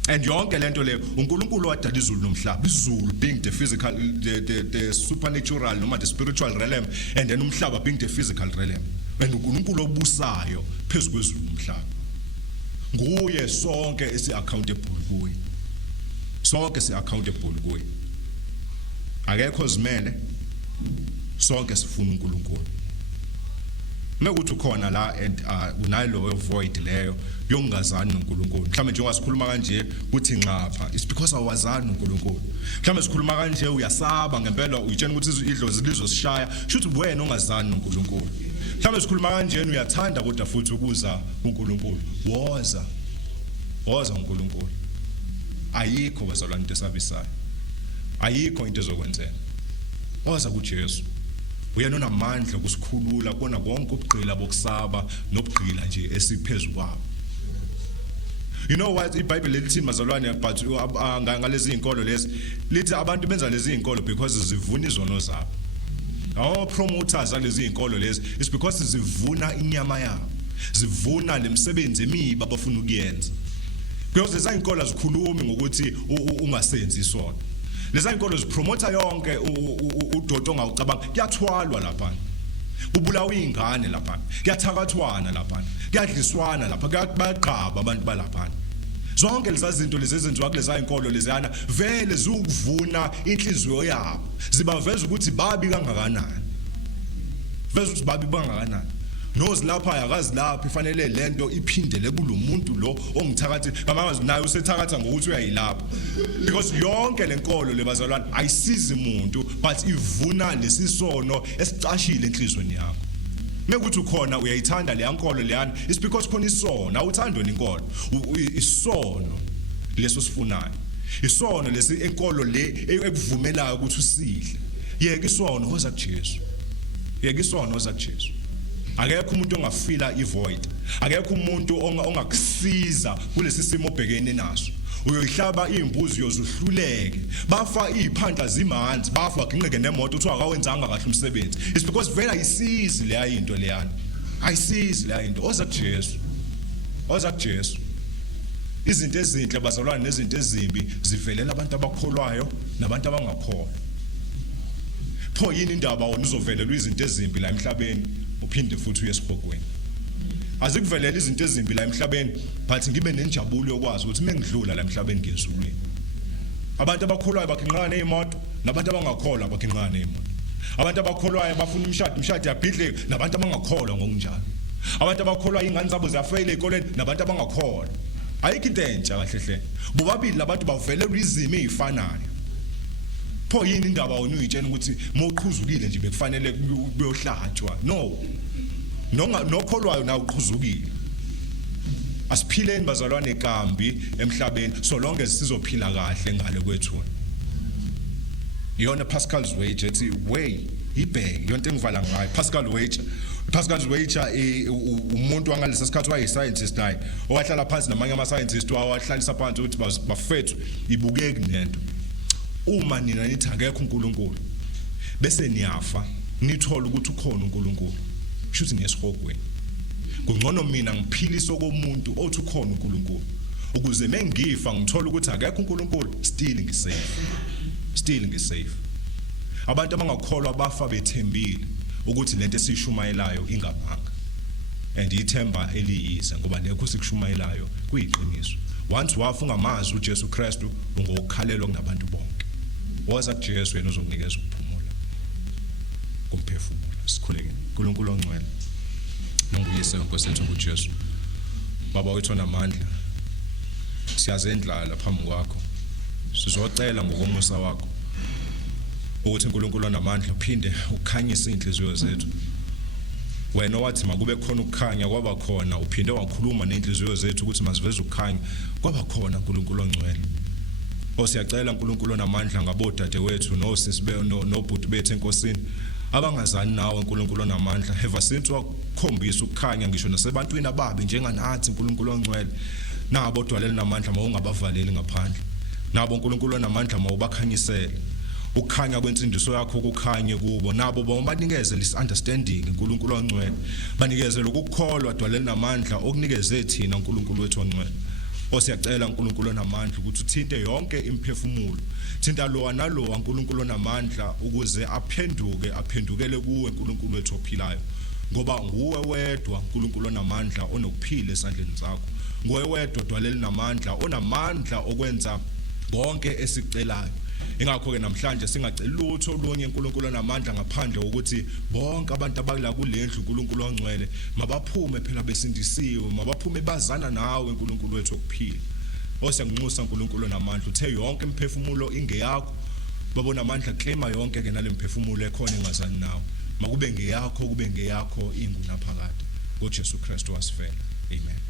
And yonke lento le uNkulunkulu wadala izulu nomhlaba. Izulu being the physical the supernatural noma the spiritual realm and then umhlaba being the physical realm. And uNkulunkulu obusayo phezulu kwezulu nomhlaba. Nguye sonke esi-accountable kuye. Sonke si-accountable kuye. Akekho zimele. Sonke sifuna uNkulunkulu. Mekuthi ukhona la and unalo void leyo yongazani noNkulunkulu. Mhlawumbe njengoba sikhuluma kanje kuthi nqapha it's because awazani noNkulunkulu. Mhlawumbe sikhuluma kanje uyasaba ngempela uyitshena ukuthi idlozi lizosishaya shuthi wena ongazani noNkulunkulu. Mhlawumbe sikhuluma kanje uyathanda kodwa futhi ukuza kuNkulunkulu. Woza uNkulunkulu. Ayikho bazalwane into esabisayo. Ayikho into ezokwenzeka. Woza kuJesu. Uyena onamandla ukusikhulula kona konke ukugqila bokusaba nokugqila nje esiphezulu kwabo. You know what iBhayibheli lithi mazalwane but ngalezi inkolo lezi lithi abantu benza lezi inkolo because zivuna izono zabo. Our promoters alezi inkolo lezi is because zivuna inyama yabo. Zivuna lemsebenzi emibi abafuna ukuyenza. Because lezi inkolo zikhuluma ngokuthi ungasenzi isono. Lezi inkolo zipromota yonke udodo ongawucabanga kuyathwalwa lapha. Ubulawa ingane lapha. Kuyathakathwana lapha. Kuyadliswana lapha. Kuyaqaba abantu balapha. Zonke lezi zinto lezi ezenziwa kulezi inkolo leziyana vele zikuvuna inhliziyo yabo. Zibaveza ukuthi babi kangakanani. Veza ukuthi babi kangakanani. Nozilapha akazi lapha ifanele lento iphindele kulomuntu lo ongithakathi ngamanga naye usethakatha ngokuthi uyayilapha because yonke lenkolo lebazalwane ayisizi umuntu but ivuna lesisono esicashile enhlizweni yakho. Mekuthi ukhona uyayithanda le yankolo leyana it's because khona isono awuthandwa inkolo isono leso sifunayo isono lesi enkolo le ekuvumelayo ukuthi usihle yeke isono hoza kuJesu yeke isono hoza kuJesu. Akekho umuntu ongafila ivoid. Akekho umuntu ongakusiza kulesi simo obhekene naso. Uyoyihlaba imbuzi yozuhluleke. Bafa iziphandla zimanzi, bafa ginqeke nemoto uthi akawenzanga kahle umsebenzi. It's because vele ayisizi le into leyana. Ayisizi le into. Oza kuJesu. Oza kuJesu. Izinto ezinhle bazalwane nezinto ezimbi zivelela abantu abakholwayo nabantu abangakholwa. Pho yini indaba wona uzovelelwa izinto ezimbi la emhlabeni? Uphinde futhi uyesibhokweni. Azikuvelela izinto ezimbi la emhlabeni but ngibe nenjabulo yokwazi ukuthi mengidlula la emhlabeni ngezulwini. Abantu abakholwayo bakhinqana nezimoto nabantu abangakholwa bakhinqana nezimoto. Abantu abakholwayo bafuna imshado yabhidleke nabantu abangakholwa ngokunjalo. Abantu abakholwayo ingane zabo ziyafeyila ezikoleni nabantu abangakholwa. Ayikho into entsha kahle hle. Bobabili labantu bavelelwa izimo ezifanayo. pho yini indaba wona uyitshela ukuthi mawuqhuzukile nje bekufanele kuyohlatshwa? No, nokholwayo na uqhuzukile. Asiphileni bazalwane kambi emhlabeni so long as sizophila kahle ngale kwethu. Yona Pascal's Wager ethi way ibheke yonke engivala ngayo. Pascal's Wager umuntu wangalesa sikhathi waye scientist naye owahlala phansi namanye ama scientists wawahlalisa phansi ukuthi bafethu ibukeki nento. Uma nina nithi akekho uNkulunkulu bese niyafa nithola ukuthi ukhona uNkulunkulu shuthi niyesihogweni. Kungcono mina ngiphilisa komuntu othi ukhona uNkulunkulu ukuze mengifa ngithola ukuthi akekho uNkulunkulu still ngisafe. Abantu abangakholwa bafa bethembile ukuthi lento esishumayelayo ingabanga and ithemba eliyize ngoba lekho sikushumayelayo kuyiqiniso. Once wafa ungamazi uJesu Kristu ungokukhalelwa kunabantu bonke. Waza kuJesu yena uzokunikeza ukuphumula kumphefumulo. Sikhuleke uNkulunkulu ongcwele nonguyise Nkosi yethu uJesu. Baba wethu onamandla siyazendlala phambi kwakho sizocela ngokomusa wakho ukuthi uNkulunkulu onamandla uphinde ukukhanyisa inhliziyo zethu. Wena wathi makube khona ukukhanya kwaba khona uphinde wakhuluma nenhliziyo zethu ukuthi masiveze ukukhanya kwaba khona uNkulunkulu ongcwele. Osiyacela uNkulunkulu onamandla ngabodade wethu nosisi nobhuti bethu enkosini abangazani nawe uNkulunkulu onamandla have since wakhombisa ukukhanya ngisho nasebantwini ababi njenganathi uNkulunkulu ongcwele nabo odwalele namandla mawungabavaleli ngaphandle nabo uNkulunkulu onamandla mawubakhanyisele ukukhanya kwensindiso yakho ukukhanye kubo nabo banikeze this understanding uNkulunkulu ongcwele banikeze lokukholwa dwalele namandla okunikeze thina uNkulunkulu wethu ongcwele. Osiyacela uNkulunkulu onamandla ukuthi uthinte yonke imphefumulo thinta lowa nalowa uNkulunkulu onamandla ukuze aphendukele kuwe uNkulunkulu wethu ophilayo ngoba nguwe wedwa uNkulunkulu onamandla onokuphila esandleni zakho. Nguwe wedwa dwalele namandla onamandla okwenza konke esicelayo. Ingakho ke namhlanje singacela lutho olunye uNkulunkulu onamandla ngaphandle ukuthi bonke abantu abala kulendlu uNkulunkulu ongcwele mabaphume phela besindisiwe mabaphume bazana nawe uNkulunkulu wethu okuphila. Osenginxusa uNkulunkulu onamandla uthe yonke imphefumulo ingeyakho babona amandla claima yonke ke nale imphefumulo ekhona engazani nawe makube ngeyakho ingunaphakade ngoJesu Kristu wasifela. Amen.